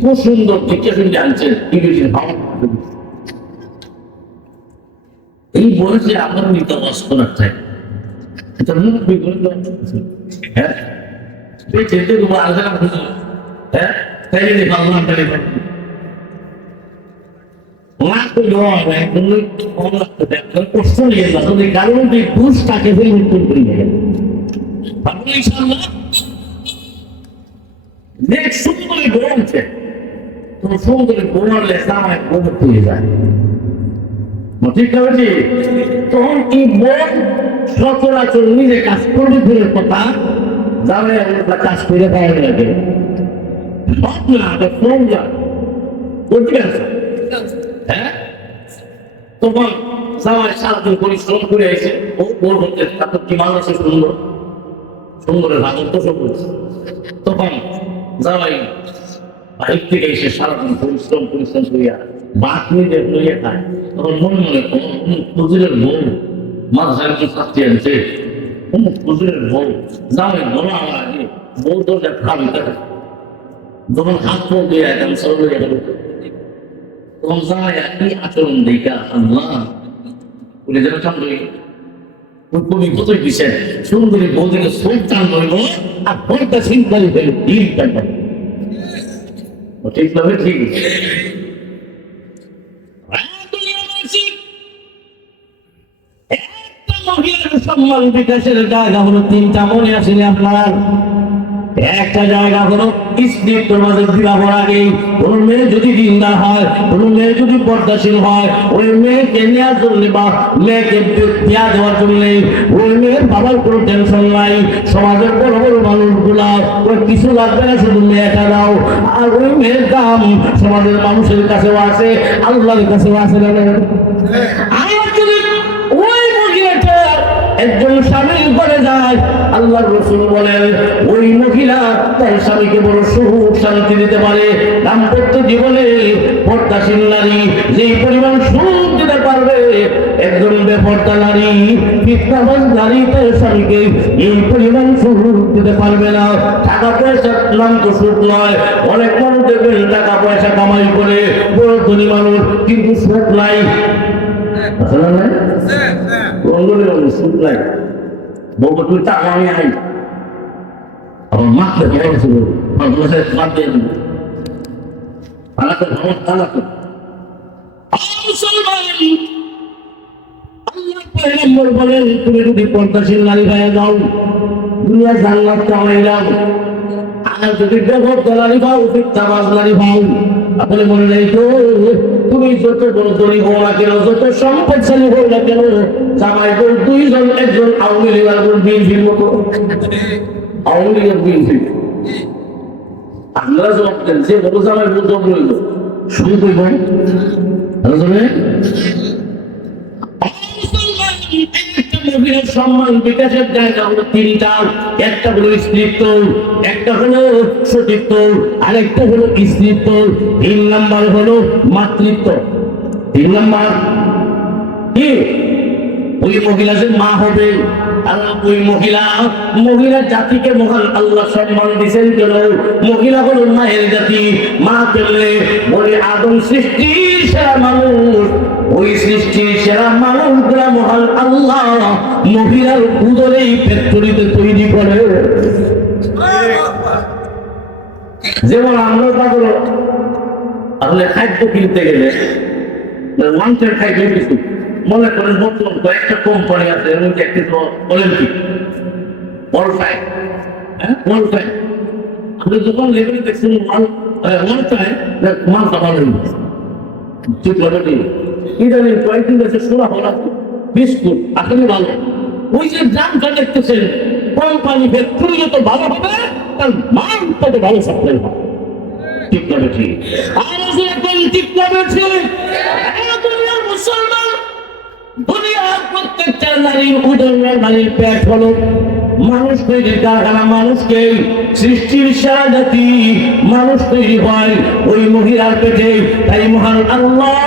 খুব সুন্দর ঠিক শুনতে আনছেন ইংরেজির ভাব। এই বয়সে আমার নিতে অস্ত রাখতে হ্যাঁ চেতে দেবো আলোচনা করছো হ্যাঁ তাই যদি ভাবলাম তাহলে প্রশ্ন নিয়ে যদি কারণ তুই পুষ তাকে পরিবর্তন করি সুন্দরী বোনছে তোমার সুন্দরী বোনালে সামায় গোবর তুলে যায় ঠিক আছে। তখন এই বোন সচরাচর নিজে কাজ করবে দূরের কথা যাবে কাজ করে পাওয়া লাগে ফোন যা বুঝতে পারছো হ্যাঁ। তখন জামাই সারাদিন পরিশ্রম করে এসে ও বোর হচ্ছে তারপর কি মানুষ আছে সুন্দর সুন্দরের ভাগল তো সব করছে। তখন জামাই বাইক থেকে এসে সারাদিন পরিশ্রম করিয়া বাঘ নিয়ে লইয়া খায়, তখন মনে মনে হুজুরের বউ মাঝখানে কি শাস্তি আনছে হুজুরের বউ জামাই বলা আমার আগে বউ দরজা খাবি তাকে যখন হাত পো দিয়ে একদম সরল হয়ে গেল তখন জামাই কি আচরণ দেখা আল্লাহ বলে যেন সামনে ওই কবি কতই দিচ্ছেন সুন্দরী বউ থেকে সুলতান ধরবো আর ভয়টা চিন্তাই হইল দিল টাকা ঠিক ভাবে ঠিক একটা মহিলার সম্মান বিকাশের জায়গা হলো তিনটা, মনে আসেনি আপনার? একটা জায়গা হলো স্ত্রীর তোমাদের বিবাহের আগে কোন মেয়ে যদি দিনদার হয়, কোন মেয়ে যদি পর্দাশীল হয়, ওই মেয়েকে নেওয়ার জন্য বা মেয়েকে দেওয়া দেওয়ার জন্য ওই মেয়ের বাবার কোনো টেনশন নাই। সমাজের বড় বড় মানুষগুলা ওই কিছু লাগবে না, শুধু মেয়েটা দাও। আর ওই মেয়ের দাম সমাজের মানুষের কাছেও আছে, আল্লাহর কাছেও আছে। আর যদি ওই মহিলাটা একজন স্বামীর ঘরে যায়, আল্লাহর রাসূল বলেন ওই মহিলা তার স্বামীকে বড় সুখ শান্তি দিতে পারে। দাম্পত্য জীবনে পর্দাশীল নারী যেই পরিমাণ সুখ দিতে পারবে, একজন বেপর্দা নারী, ফিতনাবাজ নারী তার স্বামীকে এই পরিমাণ সুখ দিতে পারবে না। টাকা পয়সার নাম তো সুখ নয়। অনেক মানুষ দেখবেন টাকা পয়সা কামাই করে বড় ধনী মানুষ, কিন্তু সুখ নাই। আসলে না রঙ্গলের মানুষ সুখ নাই। বলবো তুই টাকা আমি আই, আমার মাকে খবর ছিল বাদ দিয়ে দেবো, আলাদা খবর আলাদা। বলেন তুমি যদি পর্দাশীল নারী হয়ে যাও, দুনিয়া জান্নাত কামাইলাম। আর যদি বেপরদা নারী পাও, ফিতনাবাজ নারী পাও, আপনি মনে নেই তো তুমি যত বড় ধনী হও না কেন, যত সম্পদশালী হও না কেন, জামাই বল দুইজন, একজন আওয়ামী লীগ আর বিএনপির মতো। আওয়ামী লীগের বিএনপি আপনারা জবাব দেন, যে বড় জামাই বল জব রইল শুরু করব। মহিলার সম্মান বিকাশের জায়গা হলো তিনটা। একটা হলো স্ত্রীত্ব, একটা হলো সতীত্ব, আর একটা হলো স্ত্রীত্ব। 3 নাম্বার হলো মাতৃত্ব। 3 নাম্বার কি? ওই মহিলা যে মা হবে, আর ওই মহিলা জাতিকে মহান আল্লাহ সম্মান দিয়েছেন কেন? মহিলা হলো মায়ের জাতি। মা কেমনে? বলে আদম সৃষ্টির সেরা মানুষ, ওই সৃষ্টির সেরা মানুষগুলা মহান আল্লাহ মহিলার উদরেই ফ্যাক্টরিতে তৈরি করে। যেমন আমরা তারপর আসলে খাদ্য কিনতে গেলে মানুষের খাদ্য কিছু মনে করেন, বর্তমান কয়েকটা কোম্পানি আছে, এর মধ্যে একটি তো অলিম্পিক, ওয়ার্ল্ড আপনি যখন লেভেলে দেখছেন মালটা ভালো ঠিক হবে। ইদানিং কয়েকদিন দেশে শোনা হল বিস্কুট আসলে ভালো, ওই যে দামটা দেখতেছেন কোম্পানি ফ্যাক্টরি যত ভালো হবে তার মান তত ভালো সাপ্লাই হবে। ঠিক হবে ঠিক, আর একদম ঠিক হবে ঠিক। মুসলমান দুনিয়ার প্রত্যেকটা নারীর উদরের নারীর পেট হলো মানুষ তৈরির কারখানা। মানুষকে সৃষ্টির সারা জাতি মানুষ তৈরি হয় ওই মহিলার পেটে। তাই মহান আল্লাহ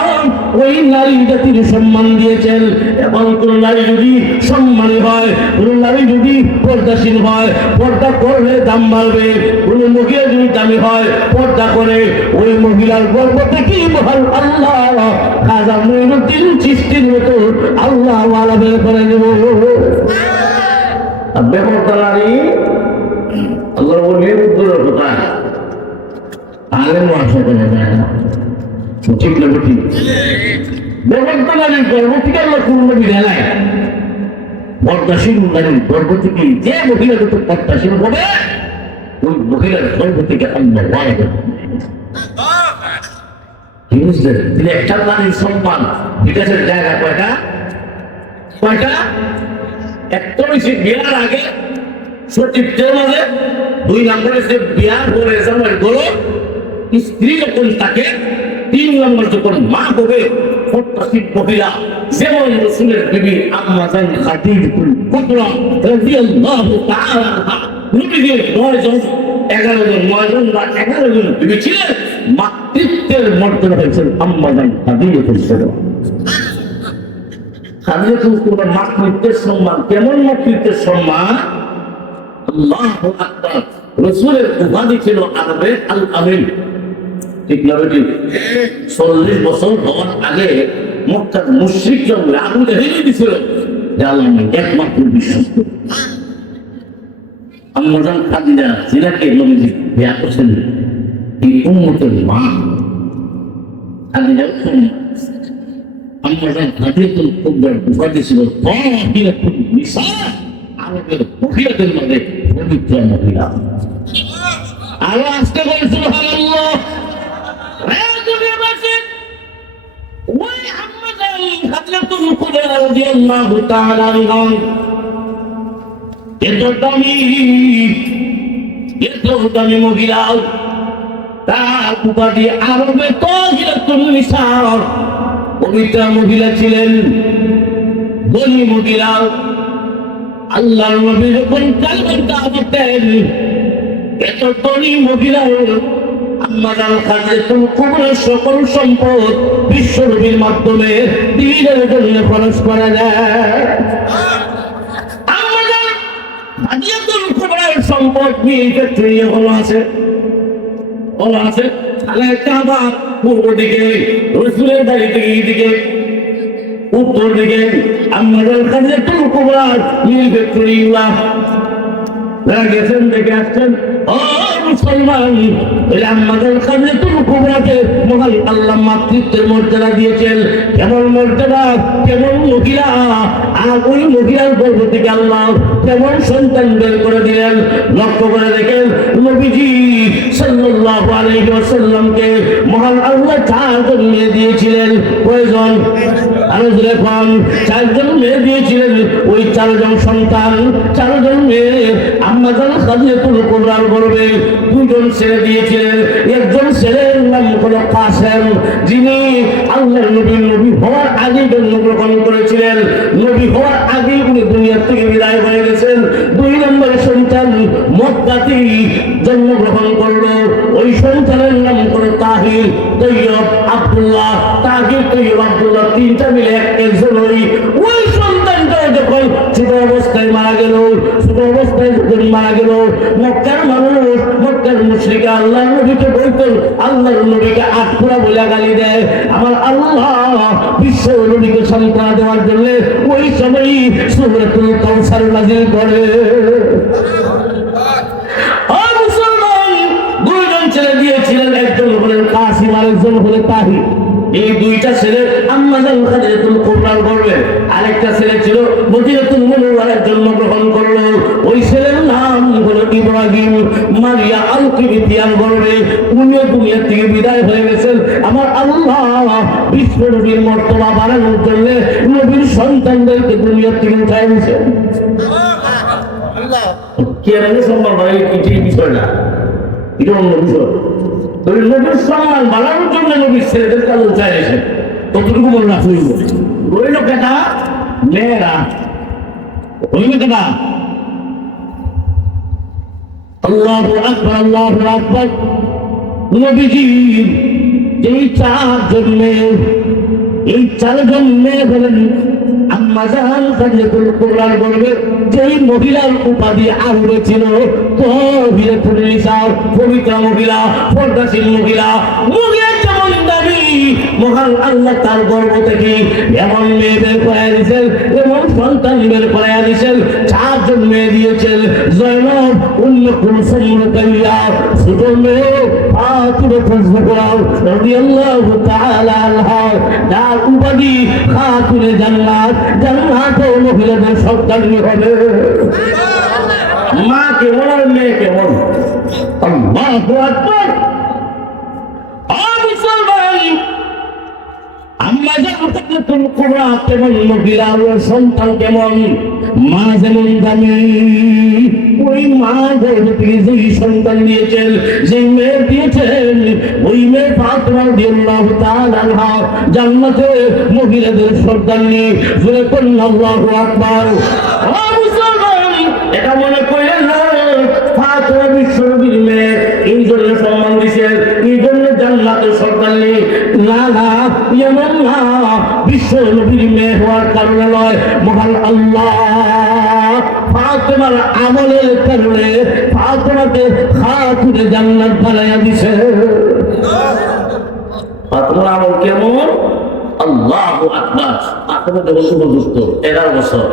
ওই নারী জাতির সম্মান দিয়েছেন। এবং কোন নারী যদি সম্মানী হয়, কোন নারী যদি পর্দাশীল হয়, পর্দা করলে দাম বাড়বে। কোন মহিলা যদি দামি হয়, পর্দা করে, ওই মহিলার গর্ব থেকেই মহান আল্লাহ খাজা মঈনুদ্দিন চিশতির মতো আল্লাহ ওয়ালা বের করে দেব। বেপরদা নারী আল্লাহ বলিয়ে উত্তরের কথা আলেম আশা করা যায় না। ঠিক না ঠিক? বেপরদা নারীর গর্ব থেকে আল্লাহ পূর্ণ বিধান নাই। পর্দাশীল নারীর গর্ব থেকে যে মহিলা যত পর্দাশীল হবে, ওই মহিলার গর্ব থেকে আল্লাহ ওয়ালা বের বুঝলেন? তিনি একটা নারীর সম্মান বিকাশের জায়গা কয়টা? একটা হয়েছে বিয়ার আগে সতীত্বের মাঝে, 2 নম্বরে সে বিয়ার পরে জামাই গেল স্ত্রী যখন তাকে, 3 নম্বর যখন মা হবে পর্দাশীল মহিলা। যেমন রাসূলের বিবি আম্মা জান খাদিজাতুল কুবরা রাদিয়াল্লাহু তাআলা আনহা, নবীজির 9 জন 11 জন বিবি ছিলেন, মাতৃত্বের মর্যাদা হয়েছেন আম্মা জান খাদিজাতুল কুবরা। খাদিজাতুল কুবরা মাতৃত্বের সম্মান কেমন? মাতৃত্বের সম্মান আল্লাহু আকবার। রাসূলের উপাধি ছিল আরবে আল আমিন। ঠিক না বেটি? 40 বছর হওয়ার আগে মক্কার মুশরিকরা আবু জাহেল দিছিল যে আল্লাহ একমাত্র বিশ্বস্ত। আম্মা জান খাদিজা যিনাকে নবীজি বিয়া করেছেন, এই উম্মতের মা খাদিজা আমাদের হাদিয়াতুল কুবরার উপাধি ছিল তাহিরাতুন নিসা, আরবের মহিলাদের মধ্যে পবিত্র মহিলা। আরো আসতে বল সুবহানাল্লাহ। ওই আম্মাজান হাদিয়াতুল কুবরা রাদিয়াল্লাহু তাআলা আনহা এত দামি মহিলা, তার উপাধি আরবে তাহিরাতুন নিসা, পবিত্র মহিলা ছিলেন, বলি মহিলা। আল্লাহর নবী যখন কালেমা পড়তেন, এত ধনী মহিলা আম্মাজান খাদিজাতুল কুবরার সকল সম্পদ বিশ্বনবীর মাধ্যমে দ্বীনের জন্য খরচ করা যায়। আম্মাজান খাদিজাতুল কুবরার সম্পদ নিয়ে ফ্যাক্টরি হলো আছে আলায় কাবা পূর্ব দিকে, রাসূলের বাড়ি থেকে এইদিকে উত্তর দিকে আম্মাজান খাদিজাতুল কুবরার মিল ফ্যাক্টরি গেছেন, দেখে আসছেন। ও মুসলমান, আম্মাজান খাদিজাতুল কুবরাকে মহান আল্লাহ মাতৃত্বের মর্যাদা দিয়েছেন। কেমন মর্যাদা, কেমন মহিলা! আর ওই মহিলার গর্ভ থেকে আল্লাহ কেমন সন্তান বের করে দিলেন। লক্ষ্য করে দেখেন, নবীজি সাল্লাল্লাহু আলাইহি ওয়াসাল্লামকে মহান আল্লাহ চারজন মেয়ে দিয়েছিলেন। কয়জন? আরো জোরে বল। চারজন মেয়ে দিয়েছিলেন। ওই চারজন সন্তান, চারজন মেয়ে আম্মাজান খাদিজাতুল কুবরার গর্ভে দুজন ছেলে দিয়েছিলেন। একজন ছেলের নাম হলো কাসেম, যিনি আল্লাহর নবী হওয়ার আগে জন্মগ্রহণ করেছিলেন। নবী হওয়ার আগে উনি দুনিয়া থেকে বিদায় হয়ে গেছেন। দুই নম্বর সন্তান মক্কাতেই জন্মগ্রহণ করলো। ওই সন্তানের নাম হলো তাহির, তৈয়ব, আব্দুল্লাহ। তাহির, তৈয়ব, আব্দুল্লাহ তিনটা মিলে একজন। ওই সন্তানটা যখন ছোট অবস্থায় মারা গেল, মক্কার মানুষ, মক্কার মুশরিকরা আল্লাহর নবীকে বলতেন, আল্লাহর নবীকে আটপুরা বলে গালি দেয়। আমার আল্লাহ বিশ্ব নবীকে সান্ত্বনা দেওয়ার জন্য ওই সময় সূরাতুল কাউসার নাযিল করে। মুসলমান, দুইজন ছেলে দিয়েছিলেন, একজন হলেন কাসিম, আরেকজন হলেন তাহির। এই দুইটা ছেলে আম্মাজান খাদিজাতুল কুবরার গর্ভে। আরেকটা ছেলে ছিল মদিনাতুল মুনাওয়ারায় জন্মগ্রহণ করলো। ওই ছেলের নাম হলো ইব্রাহিম। মারিয়া আল-কিবতিয়ার গর্ভে উনিও দুনিয়া থেকে বিদায় হয়ে গেছেন। আমার আল্লাহ বিশ্ব নবীর মর্তবা বাড়ানোর জন্য নবীর সন্তানদেরকে দুনিয়া থেকে উঠায় দিয়েছেন। কেমন সম্ভব হয়? এটাই বিষয় না, এটা অন্য বিষয়। নবীর সম্মান বাড়ানোর জন্য নবীর ছেলেদের কাজ উঠায় এসে কতটুকু মনে রাখল। রইল কেটা? মেয়েরা। রইল কেটা? আল্লাহু আকবার, আল্লাহু আকবার। নবীজির এই চারজন মেয়ে, এই চারজন মেয়ে হলেন আম্মাজান খাদিজাতুল কুবরার গর্ভে যেই মহিলার উপাধি আরবে ছিল তাহিরাতুন নিসা, পবিত্র মহিলা, পর্দাশীল মহিলা। মহিলার যেমন দাবি, মহান আল্লাহ তার গর্ভ থেকে এমন মেয়ে বের করে দিয়েছেন, এমন সন্তান বের করে দিয়েছেন। চারজন মেয়ে দিয়েছেন। জয়নব, উম্মে কুলসুম, রুকাইয়া। ছোট মেয়ে ফাতিমা যুহরা রাদিয়াল্লাহু তাআলা আনহা, যার উপাধি খাতুনে জান্নাত। জান্নাতে মহিলাদের সন্তানই হবে। মা কেমন আর মেয়ে কেমন? আল্লাহু আকবার। আম্মাজান খাদিজাতুল কুবরা কেমন মহিলা, সন্তান কেমন, মা যেমন দামি। ওই মা গর্ভ থেকে যেই সন্তান দিয়েছেন, যেই মেয়ে দিয়েছেন, ওই মেয়ে ফাতিমা রাদিয়াল্লাহু তাআলা আনহা জান্নাতে মহিলাদের সন্তানই। জোরে বলুন আল্লাহু আকবার। ও মুসলমান, এটা মনে করেন না ফাতিমা বিশ্বনবীর মেয়ে, এই জন্য সম্মান দিয়েছেন, এই জন্য জান্নাতের সন্তান নেই। না না, এমন না। বিশ্ব নবীর মেয়ে হওয়ার কারণে নয়, মহান আল্লাহ ফাতিমার আমলের কারণে ফাতিমাকে খাতুনে জান্নাত বানায়া দিয়েছে। ফাতিমার আমল কেমন? আল্লাহু আকবার। ফাতিমা যখন উপযুক্ত 11 বছর,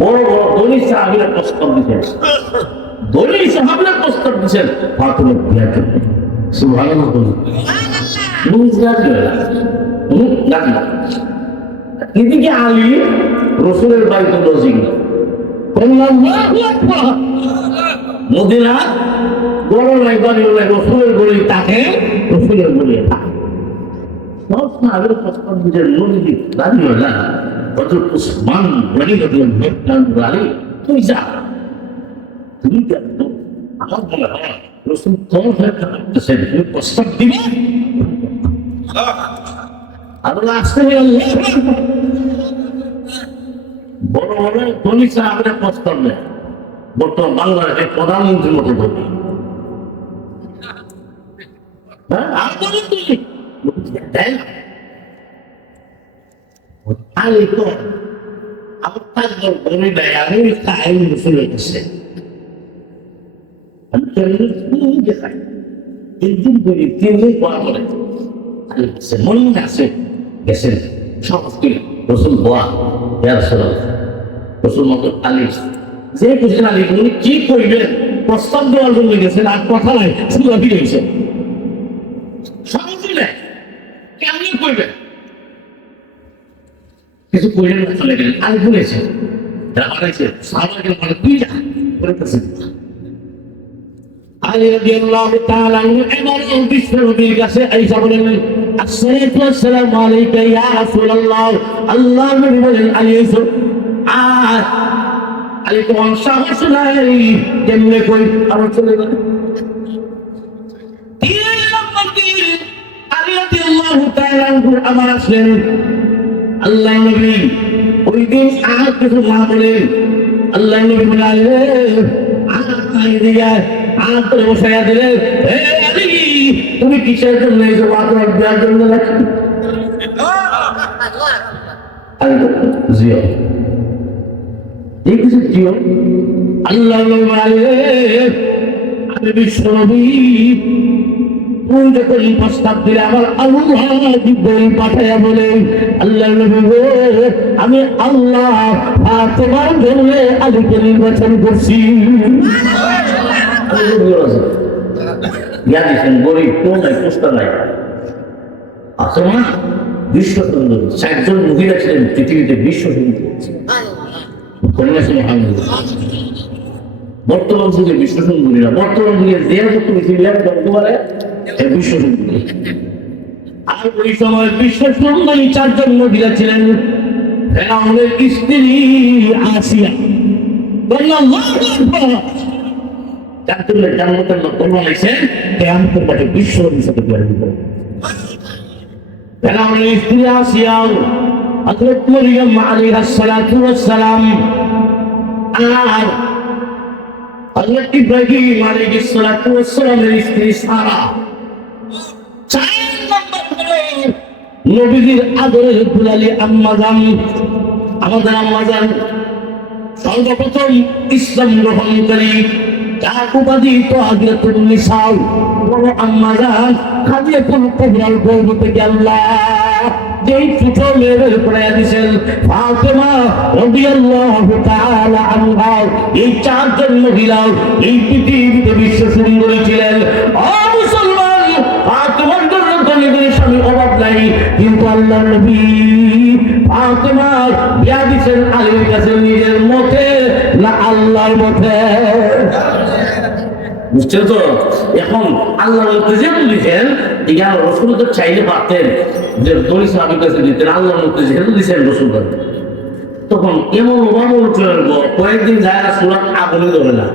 বড় বড় ধনী সাহাবীরা প্রস্তাব দিয়েছেন, ধনী সাহাবীরা প্রস্তাব দিয়েছেন ফাতিমার বিয়ের জন্য। সুবহানাল্লাহ। এদিকে আলী রসুলের বাড়িতে লজিং মদিনা বড় নাই বাড়ি হলে রসুলের গড়ি তাকে রসুলের গড়ি থাকে সব আগের প্রস্তাব বুঝের নদী দাঁড়ি হয় না কত উসমান গড়ি আলী তুই যা তুমি দেখো আমার বলে হয় রসুল তোর হয়ে থাকতেছেন তুমি প্রস্তাব দিবে আর আসতে বড় বড় ধনী সাহেবের প্রস্তাব নেয় বর্তমান বাংলাদেশের প্রধানমন্ত্রীর মতো ধনী মনে আছে গেছেন সমস্ত রসুল বোয়া রসুল মতো আলী যে বুঝেন আলী উনি কি করবেন প্রস্তাব দেওয়ার জন্য গেছেন আর কথা নাই শুধু হয়েছে সহজে নেই কেমনি করবেন কিছু করলেন না চলে গেলেন আলী বলেছে বানাইছে সাহাবাকে মানে তুই যা বলেছে আলী রাদিয়াল্লাহু তাআলা এবার বিশ্বনবীর কাছে আয়েশা বলেন আসসালাতু ওয়াসসালামু আলাইকা ইয়া রাসূলুল্লাহ আল্লাহ নবী বলেন আলী এসো আর আলী কোন সাহস নাই কেমনে কই আবার চলে গেল তিন নম্বর দিন আলী রাদিয়াল্লাহু তাআলা আমার আসলেন আল্লাহ নবী ওই দিন আর কিছু না বলেন আল্লাহ নবী বললেন আর তোর বসাইয়া দিলে হে আলী তুমি কিসের জন্য এই সব আপনার দেওয়ার জন্য লাগছে জিও এই কিছু জিও আল্লাহ আমি বিশ্বনবী তুমি যখন প্রস্তাব দিলে আমার আল্লাহ জিব্রাইল পাঠাইয়া বলে আল্লাহ নবী আমি আল্লাহ তোমার জন্য আলীকে নির্বাচন করছি গরিব কেউ নাই পোস্টার নাই আছে না বিশ্ব সুন্দর 60 জন মহিলা ছিলেন পৃথিবীতে বিশ্ব সুন্দর বর্তমান যুগে বিশ্ব সুন্দরীরা বর্তমান যুগে যে পৃথিবীর বর্তমানে বিশ্ব সুন্দরী আর ওই সময় বিশ্ব সুন্দরী 4 জন মহিলা ছিলেন ফেরাউনের স্ত্রী আসিয়া জান্নাতের লোক বানাইছেন কিয়ামতের মাঠে বিশ্ব হিসেবে ফেরাউনের স্ত্রী আসিয়া হযরত মরিয়ম আলাইহিস সালাতু ওয়াস সালাম আর হযরত ইব্রাহিম আলাইহিস সালাতু ওয়াস সালামের স্ত্রী সারা 4 নম্বর হলো নবীজির আদরের দুলালি আম্মা জান আমাদের আম্মা জান সর্বপ্রথম ইসলাম গ্রহণকারী যার উপাধি তো আগরাতুন নিসা বড় আম্মা জান খাদিজাতুল কুবরার গর্ভ থেকে আল্লাহ যেই ছোট মেয়েদের পড়াইয়া দিয়েছেন ফাতেমা রাদিয়াল্লাহু তাআলা আনহা এই 4 জন মহিলা এই পৃথিবীতে বিশ্ব সুন্দরী ছিলেন ও মুসলমান ফাতেমার জন্য ধনীদের স্বামী অভাব নাই কিন্তু আল্লাহ নবী ফাতেমা বিয়া দিয়েছেন আলীর কাছে নিজের মতে না আল্লাহর মতে বুঝছেন তো এখন আল্লাহর মধ্যে যে বলেছেন ইয়া রসুল তো চাইলে পারতেন যে দড়ি সাহাবীর কাছে দিতেন আল্লাহর মধ্যে যেহেতু দিয়েছেন রসুল তখন এমন অভাব চলে কয়েকদিন যায় না সুরাত আগুনে ধরে না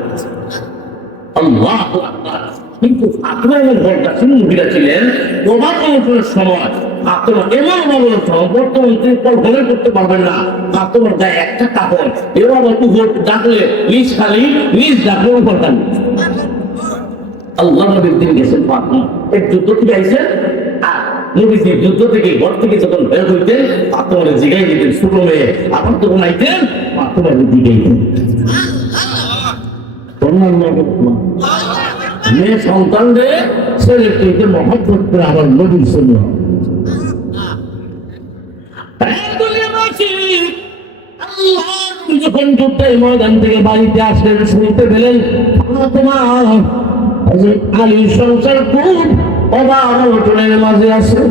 আল্লাহু আকবার কিন্তু ফাতেমার ঘরটা শুনে মহিলা ছিলেন অভাব অনটনের সময় ফাতেমা এমন অভাব অনটন বর্তমান তিনি কল্পনা করতে পারবেন না ফাতেমার গায়ে একটা কাপড় এবার উপর ডাকলে নিজ খালি নিজ ডাকলে উপর টানি আল্লাহ নবীর দিন গেছেন ফাতেমা এক যুদ্ধ থেকে আইছেন আর নবীজি যুদ্ধ থেকে ঘর থেকে যখন বের হইতেন ফাতেমার জিগাই দিতেন ছোট মেয়ে আবার যখন আইতেন ফাতেমার জিগাই দিতেন মেয়ে সন্তানদের ছেলেকে মহব্বত করে আবার নবীর জন্য যখন যুদ্ধের ময়দান থেকে বাড়িতে আসলেন শুনতে পেলেন আলীর সংসার খুব অভাব-অনটনের মাঝে আছে,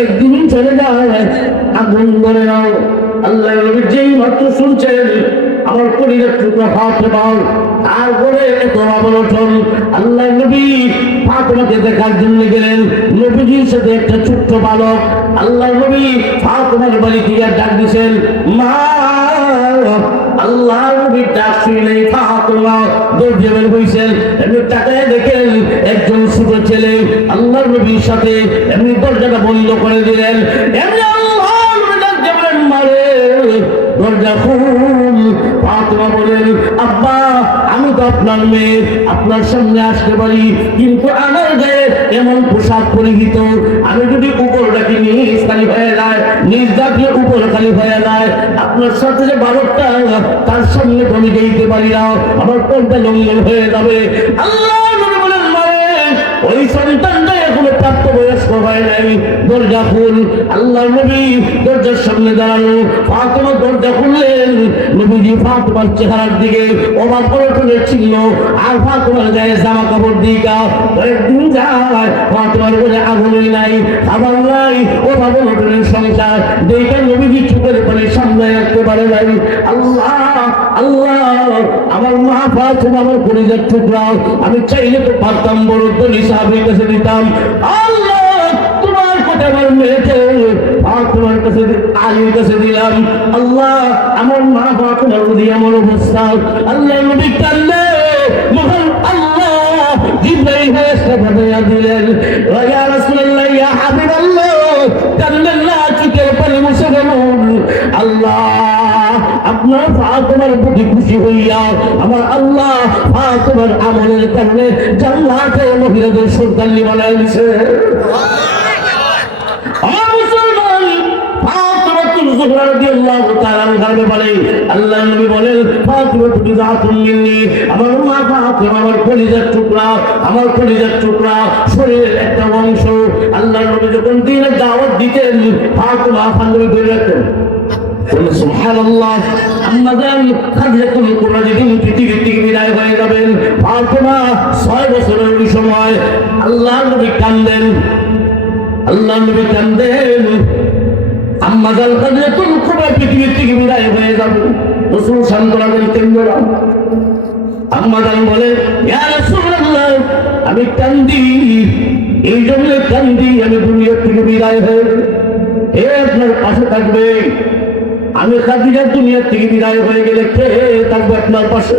একদিন চলে যায়, আগুন ধরে নাও। আল্লাহ নবী যেই মাত্র শুনছেন আমার পরিবার টুকরা ফাতেমা, তারপরে এত অবলটন। আল্লাহ নবী ফাতেমাকে দেখার জন্য গেলেন। নবীজির সাথে একটা ছোট্ট বালক। আল্লাহ নবী ফাতেমার বাড়ি থেকে ডাক দিয়েছেন, মা। আল্লাহ নবী ডাক শুনে ফাতেমা দৌড়ে বের হইছেন। এমনি তাকায় দেখেন একজন ছোট ছেলে আল্লাহ নবীর সাথে এমনি দরজাটা বন্ধ করে দিলেন। এমনি আল্লাহ নবী ডাক দেবেন, মারে দরজা খুল। ফাতেমা বলেন, আব্বা আমি তো আপনার মেয়ে, আপনার সামনে আসতে পারি, কিন্তু আমার গায়ে এমন পোশাক পরিহিত, আমি যদি উপর ডাকি নিজ খালি হয়ে যায়, নিজ ডাকলে উপর খালি হয়ে যায়, আপনার সাথে যে বালকটা তার সামনে আমি যেতে পারি না, আমার কোনটা লঙ্ঘন হয়ে যাবে। আল্লাহ নবী বলেন, মারে ওই সন্তানটা এখনো প্রাপ্তবয়স্ক হয় নাই, দরজা খুল। আল্লাহ নবী দরজার সামনে দাঁড়ানো। ফাতেমা দরজা খুললেন। নবীজি ফাতেমার চেহারার দিকে অবাক অনটনের চিহ্ন, আর ফাতেমার গায়ে জামা কাপড় দিকা। কয়েকদিন যায়, ফাতেমার বলে আগুনই নাই, খাবার নাই, অভাব অনটনের সংসার দেখে নবীজি চোখের পানি সামনে রাখতে পারে নাই। আল্লাহ আল্লাহ, আমার মা ফাতেমা আমার পরিবার টুকরা, আমি চাইলে তো পারতাম বড় ধনী সাহাবীর কাছে দিতাম। আল্লাহ তোমার কথা আমার মেয়েকে ফাতেমার কাছে, আলীর কাছে দিলাম। আল্লাহ আমার মা ফাতেমার প্রতি আমার অবস্থা। আল্লাহ নবী কান্দে, মহান আল্লাহ জিবরাইল ফেরেশতা পাঠিয়ে দিলেন, ইয়া রাসূলুল্লাহ, ইয়া হাবিবাল্লাহ, কান্দেন না, চোখের পানি মুছে ফেলুন। আল্লাহ আপনার ফাতেমার প্রতি খুশি হইয়া আমার আল্লাহ ফাতেমার আমলের কারণে জান্নাতে মহিলাদের সন্তানি বানায় দিয়েছে। আল্লাহ নবী বলেন, ফাতেমা তুমি জাতুন মিন্নি, আমার মা ফাতেমা আমার কলিজার টুকরা, আমার কলিজার টুকরা, শরীরের একটা অংশ। আল্লাহ নবী যখন দ্বীনের দাওয়াত দিতেন, ফাতেমা ফাতেমা ধরে রাখতেন। সুবহানাল্লাহ। আমাদের খাদিজাতুল কুবরা যেদিন পৃথিবী থেকে বিদায় হয়ে যাবেন, ফাতেমা 6 বছরের ওই সময় আল্লাহ নবী কান্দেন, আল্লাহ নবী কান্দেন। আমাদের খাদিজাতুল কুবরা পৃথিবী থেকে বিদায় হয়ে যাবে, রাসূল সান্ত্বনা দিতেন না। আমাদের বলে, ইয়া রাসূলুল্লাহ, আমি কান্দি, এই জন্য কান্দি আমি দুনিয়া থেকে বিদায় হয়ে, হে আপনার পাশে থাকবে। আমি খাদিজা দুনিয়া থেকে বিদায় হয়ে গেলে কে থাকবে আপনার পাশে?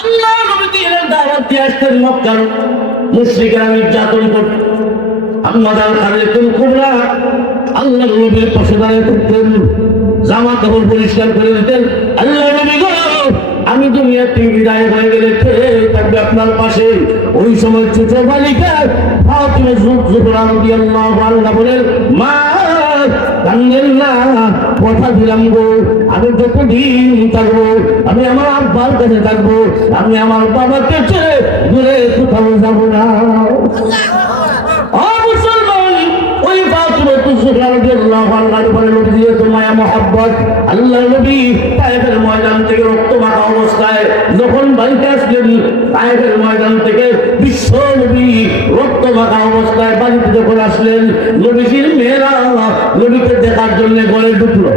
আল্লাহ নবী দ্বীনের দাওয়াত দিয়ে আসতেন মক্কার মুশরিকরা নির্যাতন করত। আমাদের খাদিজাতুল কুবরা আল্লাহ নবীর পাশে দাঁড়িয়ে থাকতেন, জামা কাপড় পরিষ্কার করে দিতেন। আল্লাহ নবী গো, আমি দুনিয়া থেকে বিদায় হয়ে গেলে কে থাকবে আপনার পাশে? ওই সময় ছোট বালিকা ফাতিমা জোহরা রাদিয়াল্লাহু আনহা বলেন, মা কান্দেন না, কথা দিলাম গো, আমি যতদিন থাকবো আমি আমার আব্বার কাছে থাকবো, আমি আমার বাবাকে ছেড়ে দূরে কোথাও যাবো না। ওই ফাতিমা জোহরা রাদিয়াল্লাহু আনহার উপরে নবীর এত মায়া মহব্বত। আল্লাহ নবী তায়েফের ময়দান থেকে রক্ত মাখা অবস্থায় যখন বাড়িতে আসলেন, তায়েফের ময়দান থেকে বিশ্ব নবী রক্ত মাখা অবস্থায় বাড়িতে যখন আসলেন, নবীজির মেয়েরা নবীকে দেখার জন্য ঘরে ঢুকলো।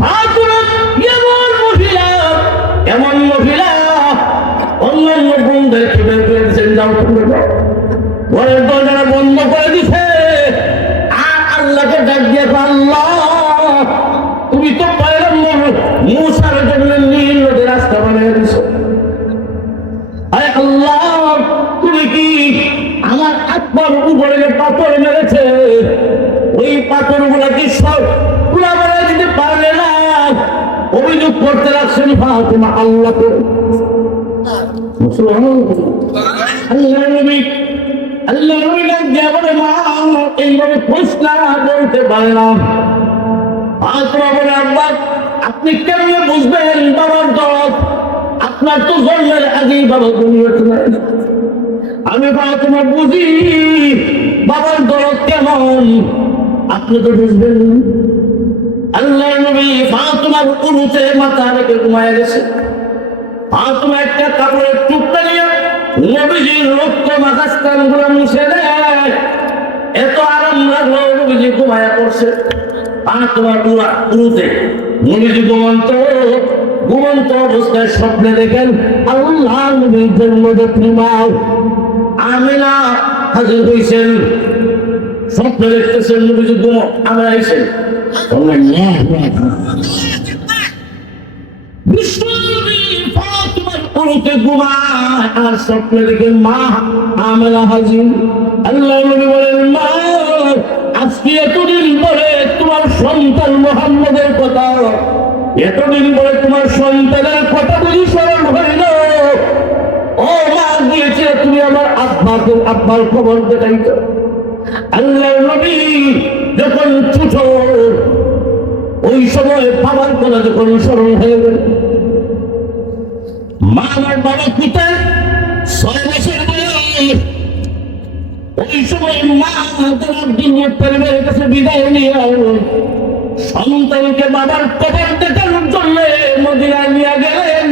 ফাতিমা এমন মহিলা অন্যান্য বোনদেরকে বের করে দিচ্ছেন, যাও ঘরের দরজাটা বন্ধ করে দিছে। আল্লাহকে ডাক দিয়ে, আল্লাহ তুমি তো পয়গম্বর মুসার জন্য নীল নদীর রাস্তা বানিয়ে দিছো, আরে আল্লাহ তুমি কি আমার আত্মার উপরে যে পাথর মেরেছে ওই পাথর গুলা কি সব পুরা বানিয়ে দিতে পারলে না? অভিযোগ করতে রাখছেন ফাতিমা আল্লাহকে। আল্লাহ নবী বলে, মা এইভাবে প্রশ্ন বলতে পারে না। ফাতিমা বলে, আব্বা আপনি কেমনে বুঝবেন বাবার দরদ? আপনার তো জন্মের আগেই বাবা দুনিয়াতে নাই। আমি ফাতিমা বুঝি বাবার দরদ কেমন, আপনি তো বুঝবেন। আল্লাহ নবী ফাতিমার উরুতে মাথা রেখে ঘুমায় গেছে। ফাতিমা একটা কাপড়ের টুকরা নিয়ে নবীজির রক্ত মাখা স্থানগুলো মুছে দেয়। এত আরাম লাগলো, নবীজি ঘুমায়া পড়ছে। আর তোমার পুরুতে নবীজি ঘুমন্ত অবস্থায় স্বপ্নে দেখেন আল্লাহ নবীর জন্মদাত্রী মা আমিনা হাজির হয়েছেন। স্বপ্নে দেখতেছেন নবীজি আমিনা আইছেন। আর স্বপ্নে দেখে মা আমিনা হাজির। আল্লাহ নবী বলেন, মা আজকে এতদিন পরে তোমার সন্তান মুহাম্মদের কথা, এতদিন পরে তোমার সন্তানের কথা বুঝি স্মরণ হইল। ও মা, গিয়েছে তুমি আমার আব্বার খবর দেখাইত। আল্লাহ নবী যখন ছোট, ওই সময় বাবার কথা যখন স্মরণ হয়ে গেল, মা আমার বাবা কোথায় 6 বছর বয়স। ওই সময় মা তোমার দুনিয়ার পরিবারের কাছে বিদায় নিয়ে সন্তানকে বাবার কবর দেখানোর জন্য মদিনায় নিয়ে গেলেন।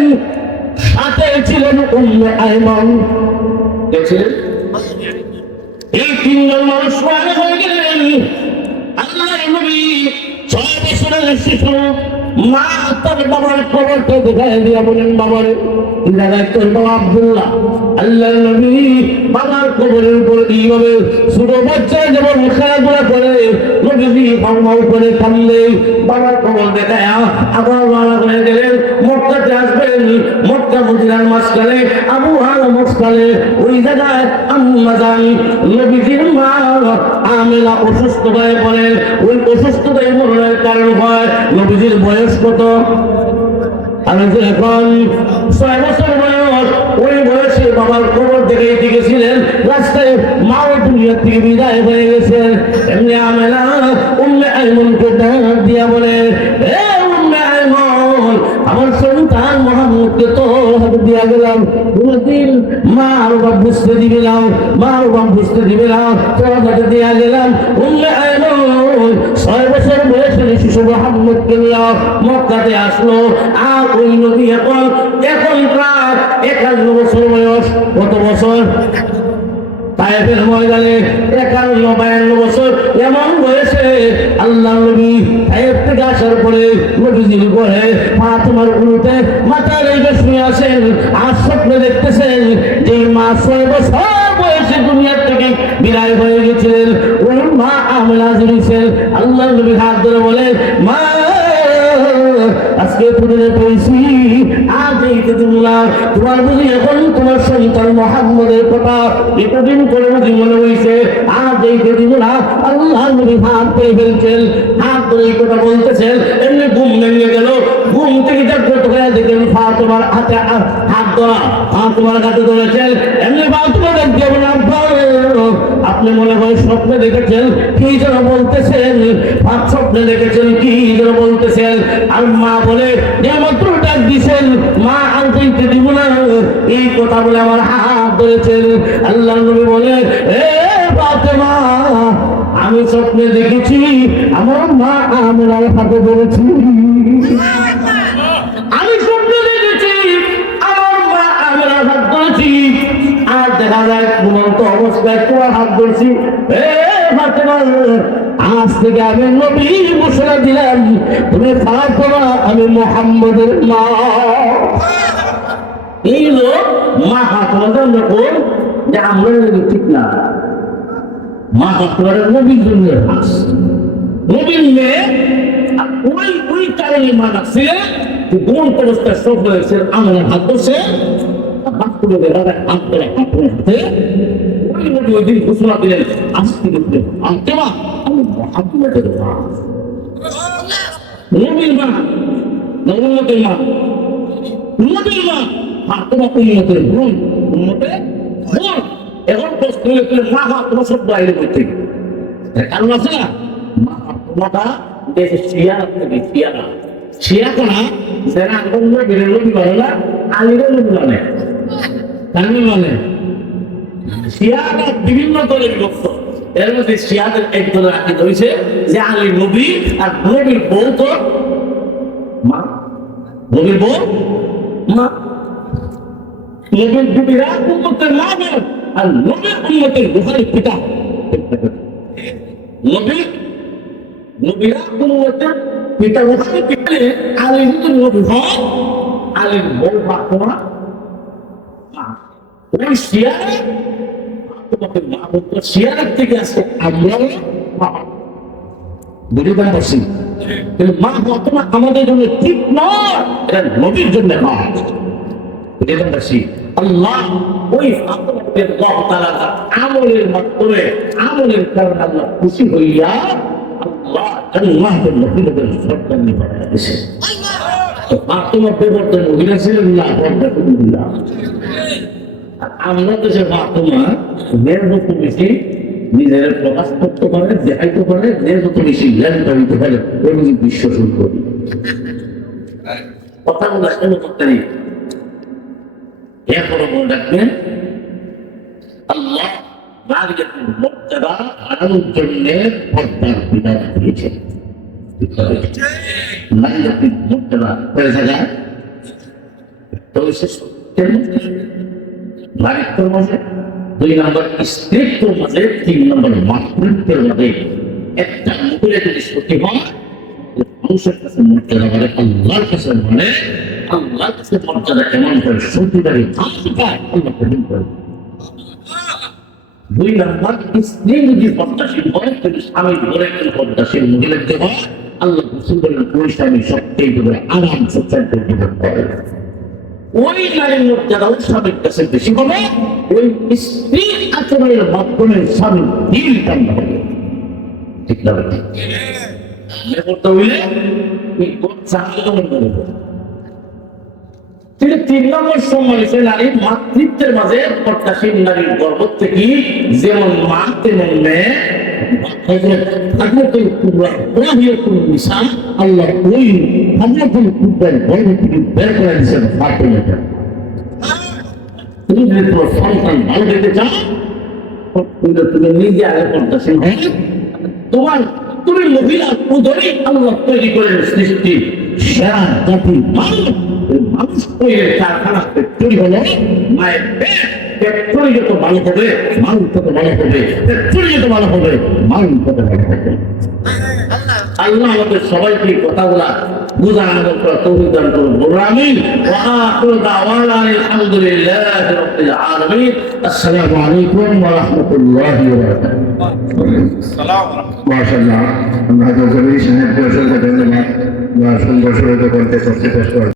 সাথে ছিলেন উম্মে আয়মান। দেখছিলেন এই 3 জন মানুষ মারা হয়ে গেলেন। আল্লাহ নবী 6 বছরের শিশু মা তার বাবার কবরটা দেখায় দিয়া বলেন, বাবারে জায়গায় তোর বাবা আব্দুল্লাহ। আল্লাহ নবী বাবার কবরের উপর এইভাবে ছোট বাচ্চা যেমন খেলাধুলা করে, নবীজি হাউমাউ করে কাঁদলে বাবার কবর দেখায় আবার মারা হয়ে গেলেন। মক্কাতে আসবেন, মক্কা মদিনার মাঝখানে আবু হারা মাঝখানে ওই জায়গায় আম্মা জান নবীজির মা আমিনা অসুস্থ হয়ে পড়েন। ওই অসুস্থতায় মরণের কারণ হয় নবীজির বয়স কত? আমি এখন 6 বছর বয়স। ওই বয়সে বাবার কবর দেখে গেছিলেন। রাস্তায় মাও দুনিয়ার থেকে বিদায় হয়ে গেছেন। এমনি আমেনা উম্মে আইমনকে ডাক দিয়া বলে, এ উম্মে আইমন, আমার সন্তান মুহাম্মদকে তোর হাতে দিয়া গেলাম। কোনদিন মা আর বাপ বুঝতে দিবে না, মা আর বাপ বুঝতে দিবে না, তোর হাতে দিয়া গেলাম। উম্মে আইমন 6 বছর বয়সের শিশু মুহাম্মদকে নিয়ে মক্কাতে আসলো। আর ওই নবী এখন প্রায় 51 বছর বয়স। কত বছর? তায়েফের ময়দানে 51-52 বছর। এমন বয়সে আল্লাহ নবী তায়েফ থেকে আসার পরে নবীজির ঘরে ফাতেমার উলুতে মাথা রেখে শুয়ে আছেন। আর স্বপ্নে দেখতেছেন যে মা 6 বছর বয়সে দুনিয়ার থেকে বিদায় হয়ে গেছিলেন। ওই মা আমিনা জিনিসের আল্লাহ নবী হাত ধরে বলেন, মা আজকে তোদের পেয়েছি, আজ এইতে দিমলা তোমার বুঝি এখন তোমার সন্তান মুহাম্মদের কথা এতদিন করে বুঝি মনে হয়েছে, আজ এইতে দিমলা। আল্লাহ নবী হাত ধরে ফেলছেন, হাত ধরে এই কথা বলতেছেন। এমনি ঘুম ভেঙে গেল। ঘুম থেকে জাগ্রত হয়ে দেখেন ফাতেমার হাতে হাত ধরা, ফাতেমার হাতে ধরেছেন। এমনি ফাতেমা দেখতে আপনি মনে হয় স্বপ্নে দেখেছেন, কি যেন বলতেছেন। স্বপ্নে দেখেছেন, কি যেন বলতেছেন। আর মা বলে যে মাত্র ডাক দিছেন, মা আনতে দিব না, এই কথা বলে আমার হাত ধরেছেন। আল্লাহ নবী বলে, এ ফাতেমা, আমি স্বপ্নে দেখেছি আমার মা আমিনার হাতে ধরেছি। আমি স্বপ্নে দেখেছি আমার মা আমিনার হাত ধরেছি। আর দেখা যায় ঘুমন্ত অবস্থায় তোমার হাত ধরছি। এ ফাতেমা, আজ থেকে আমি নবী ঘোষণা দিলাম, তুমি ফাতেমা, আমি মুহাম্মদের মা। এই লোক মা ফাতেমা যখন যে আমরা ঠিক না, মা ফাতেমা নবীর জন্য নবীর মেয়ে। ওই কারণে মা ডাকছিলেন। ঘুমন্ত অবস্থায় সব হয়েছে আমার হাত ধরছে। হাত করে দেখা যায় হাত ধরে হাত ধরে হাতে ওই নবী ওই দিন ঘোষণা দিলেন, আজ থেকে ফাতেমা আমি মুহাম্মদের মা। নবীর মা, উম্মতের মা, নবীর মা, ফাতেমা উম্মতের বোন, উম্মতের বোন। এখন প্রশ্ন হলে মা ফাতেমা সব বাইরে করতে কারণ আছে না, মা ফাতেমাটা দেশে শিয়া থেকে শিয়া করা যারা এখন নবীর নবী বলে না, আলীর নবী বলে, তামিল বলে। শিয়ারা বিভিন্ন দলে বিভক্ত। এর মধ্যে শিয়াদের এক দলের আকিদা হয়েছে যে আলী নবী আর নবীর বউ তো মা, নবীর বউ মা। নবীর বিবিরা উম্মতের মা বোন আর নবীর উম্মতের রূহানি পিতা। নবীরা উম্মতের পিতা রূহানি পিতা। আলী যদি নবী হয়, আলীর বউ ফাতেমা ওই শিয়ারে তোমাকে মা বলতো, শিয়ারের থেকে আসে আমরা বুঝতে পারছি। কিন্তু মা ফাতেমা আমাদের জন্য ঠিক নয়, এটা নবীর জন্য নয়। বুঝতে পারছি। আল্লাহ ওই ফাতেমাকে আল্লাহ তাআলা আমলের মাধ্যমে, আমলের কারণে আল্লাহ খুশি হইয়া আল্লাহ জান্নাতের নবীদের সরকার নিয়ে দিয়েছে। ফাতেমা বেগম মহিলা ছিলেন না, আলহামদুলিল্লাহ। আমরা তো সে ফাতেমা যত বেশি নিজের প্রকাশ করতে পারে, দেখাইতে পারে, যত বেশি জ্ঞান পাইতে পারে, ওই বিশ্ব শুরু করি কথাগুলো কেন করতে নেই। এরপরে মনে রাখবেন, আল্লাহ নারীদের মর্যাদা বাড়ানোর জন্য পর্দার বিধান দিয়েছে। নারীদের মর্যাদা হয়ে যায় নারীত্বের মাঝে, 2 নম্বর স্ত্রীত্বের মাঝে, 3 নম্বর মাতৃত্বের মাঝে। একটা মহিলা যদি সত্যি হয়, মানুষের কাছে মর্যাদা বলে, আল্লাহর কাছে বলে, আল্লাহর কাছে মর্যাদা কেমন করে সত্যিকারী আল্লাহ কবুল করে। 2 নম্বর স্ত্রী যদি পর্দাশীল হয়, কিন্তু স্বামী ধরে একজন পর্দাশীল মহিলাকে হয়, আল্লাহ গোসল করেন ওই স্বামী সবচেয়ে করে আরাম সচ্ছল করে। ওই নারীর মর্যাদা ওই স্বামীর কাছে বেশি হবে, ওই স্ত্রী আচরণের মাধ্যমে স্বামীর দিল টান্না হবে। ঠিক না? করতে হইলে তিনি 3 নম্বর সম্মানিত নারী মাতৃত্বের মাঝে পর্দাশীল নারীর গর্ভ থেকে যেমন মা তেমন মেয়ে। আল্লাহ ওই হাজরাতুল কুবরার গর্ভ থেকে বের করে দিয়েছেন ফাতেমাকে। তুমি যদি তোমার সন্তান ভালো পেতে চাও, তুমি নিজে আগে পর্দাশীল হও। তুমি মহিলা উদরে আল্লাহ তৈরি করেন সৃষ্টি সেরা জাতি মানুষ। মানুষ তৈরি কারখানা তৈরি হলো মায়ের পেট্রোল যত ভালো হবে, মানুষ তত ভালো হবে। পেট্রোল যত ভালো হবে, মানুষ তত ভালো হবে। আল্লাহ আমাদের সবাইকে কথাগুলা বুঝার আমাদের তৌফিক দান করুন। আমিন। ওয়া আখিরু দাওয়ানা আলহামদুলিল্লাহি রাব্বিল আলামিন। আসসালামু আলাইকুম ওয়া রাহমাতুল্লাহি ওয়া বারাকাতুহু। মাশাআল্লাহ, আমরা তো জরুরি সাহেব বসে ধন্যবাদ। সুন্দর সুন্দর করতে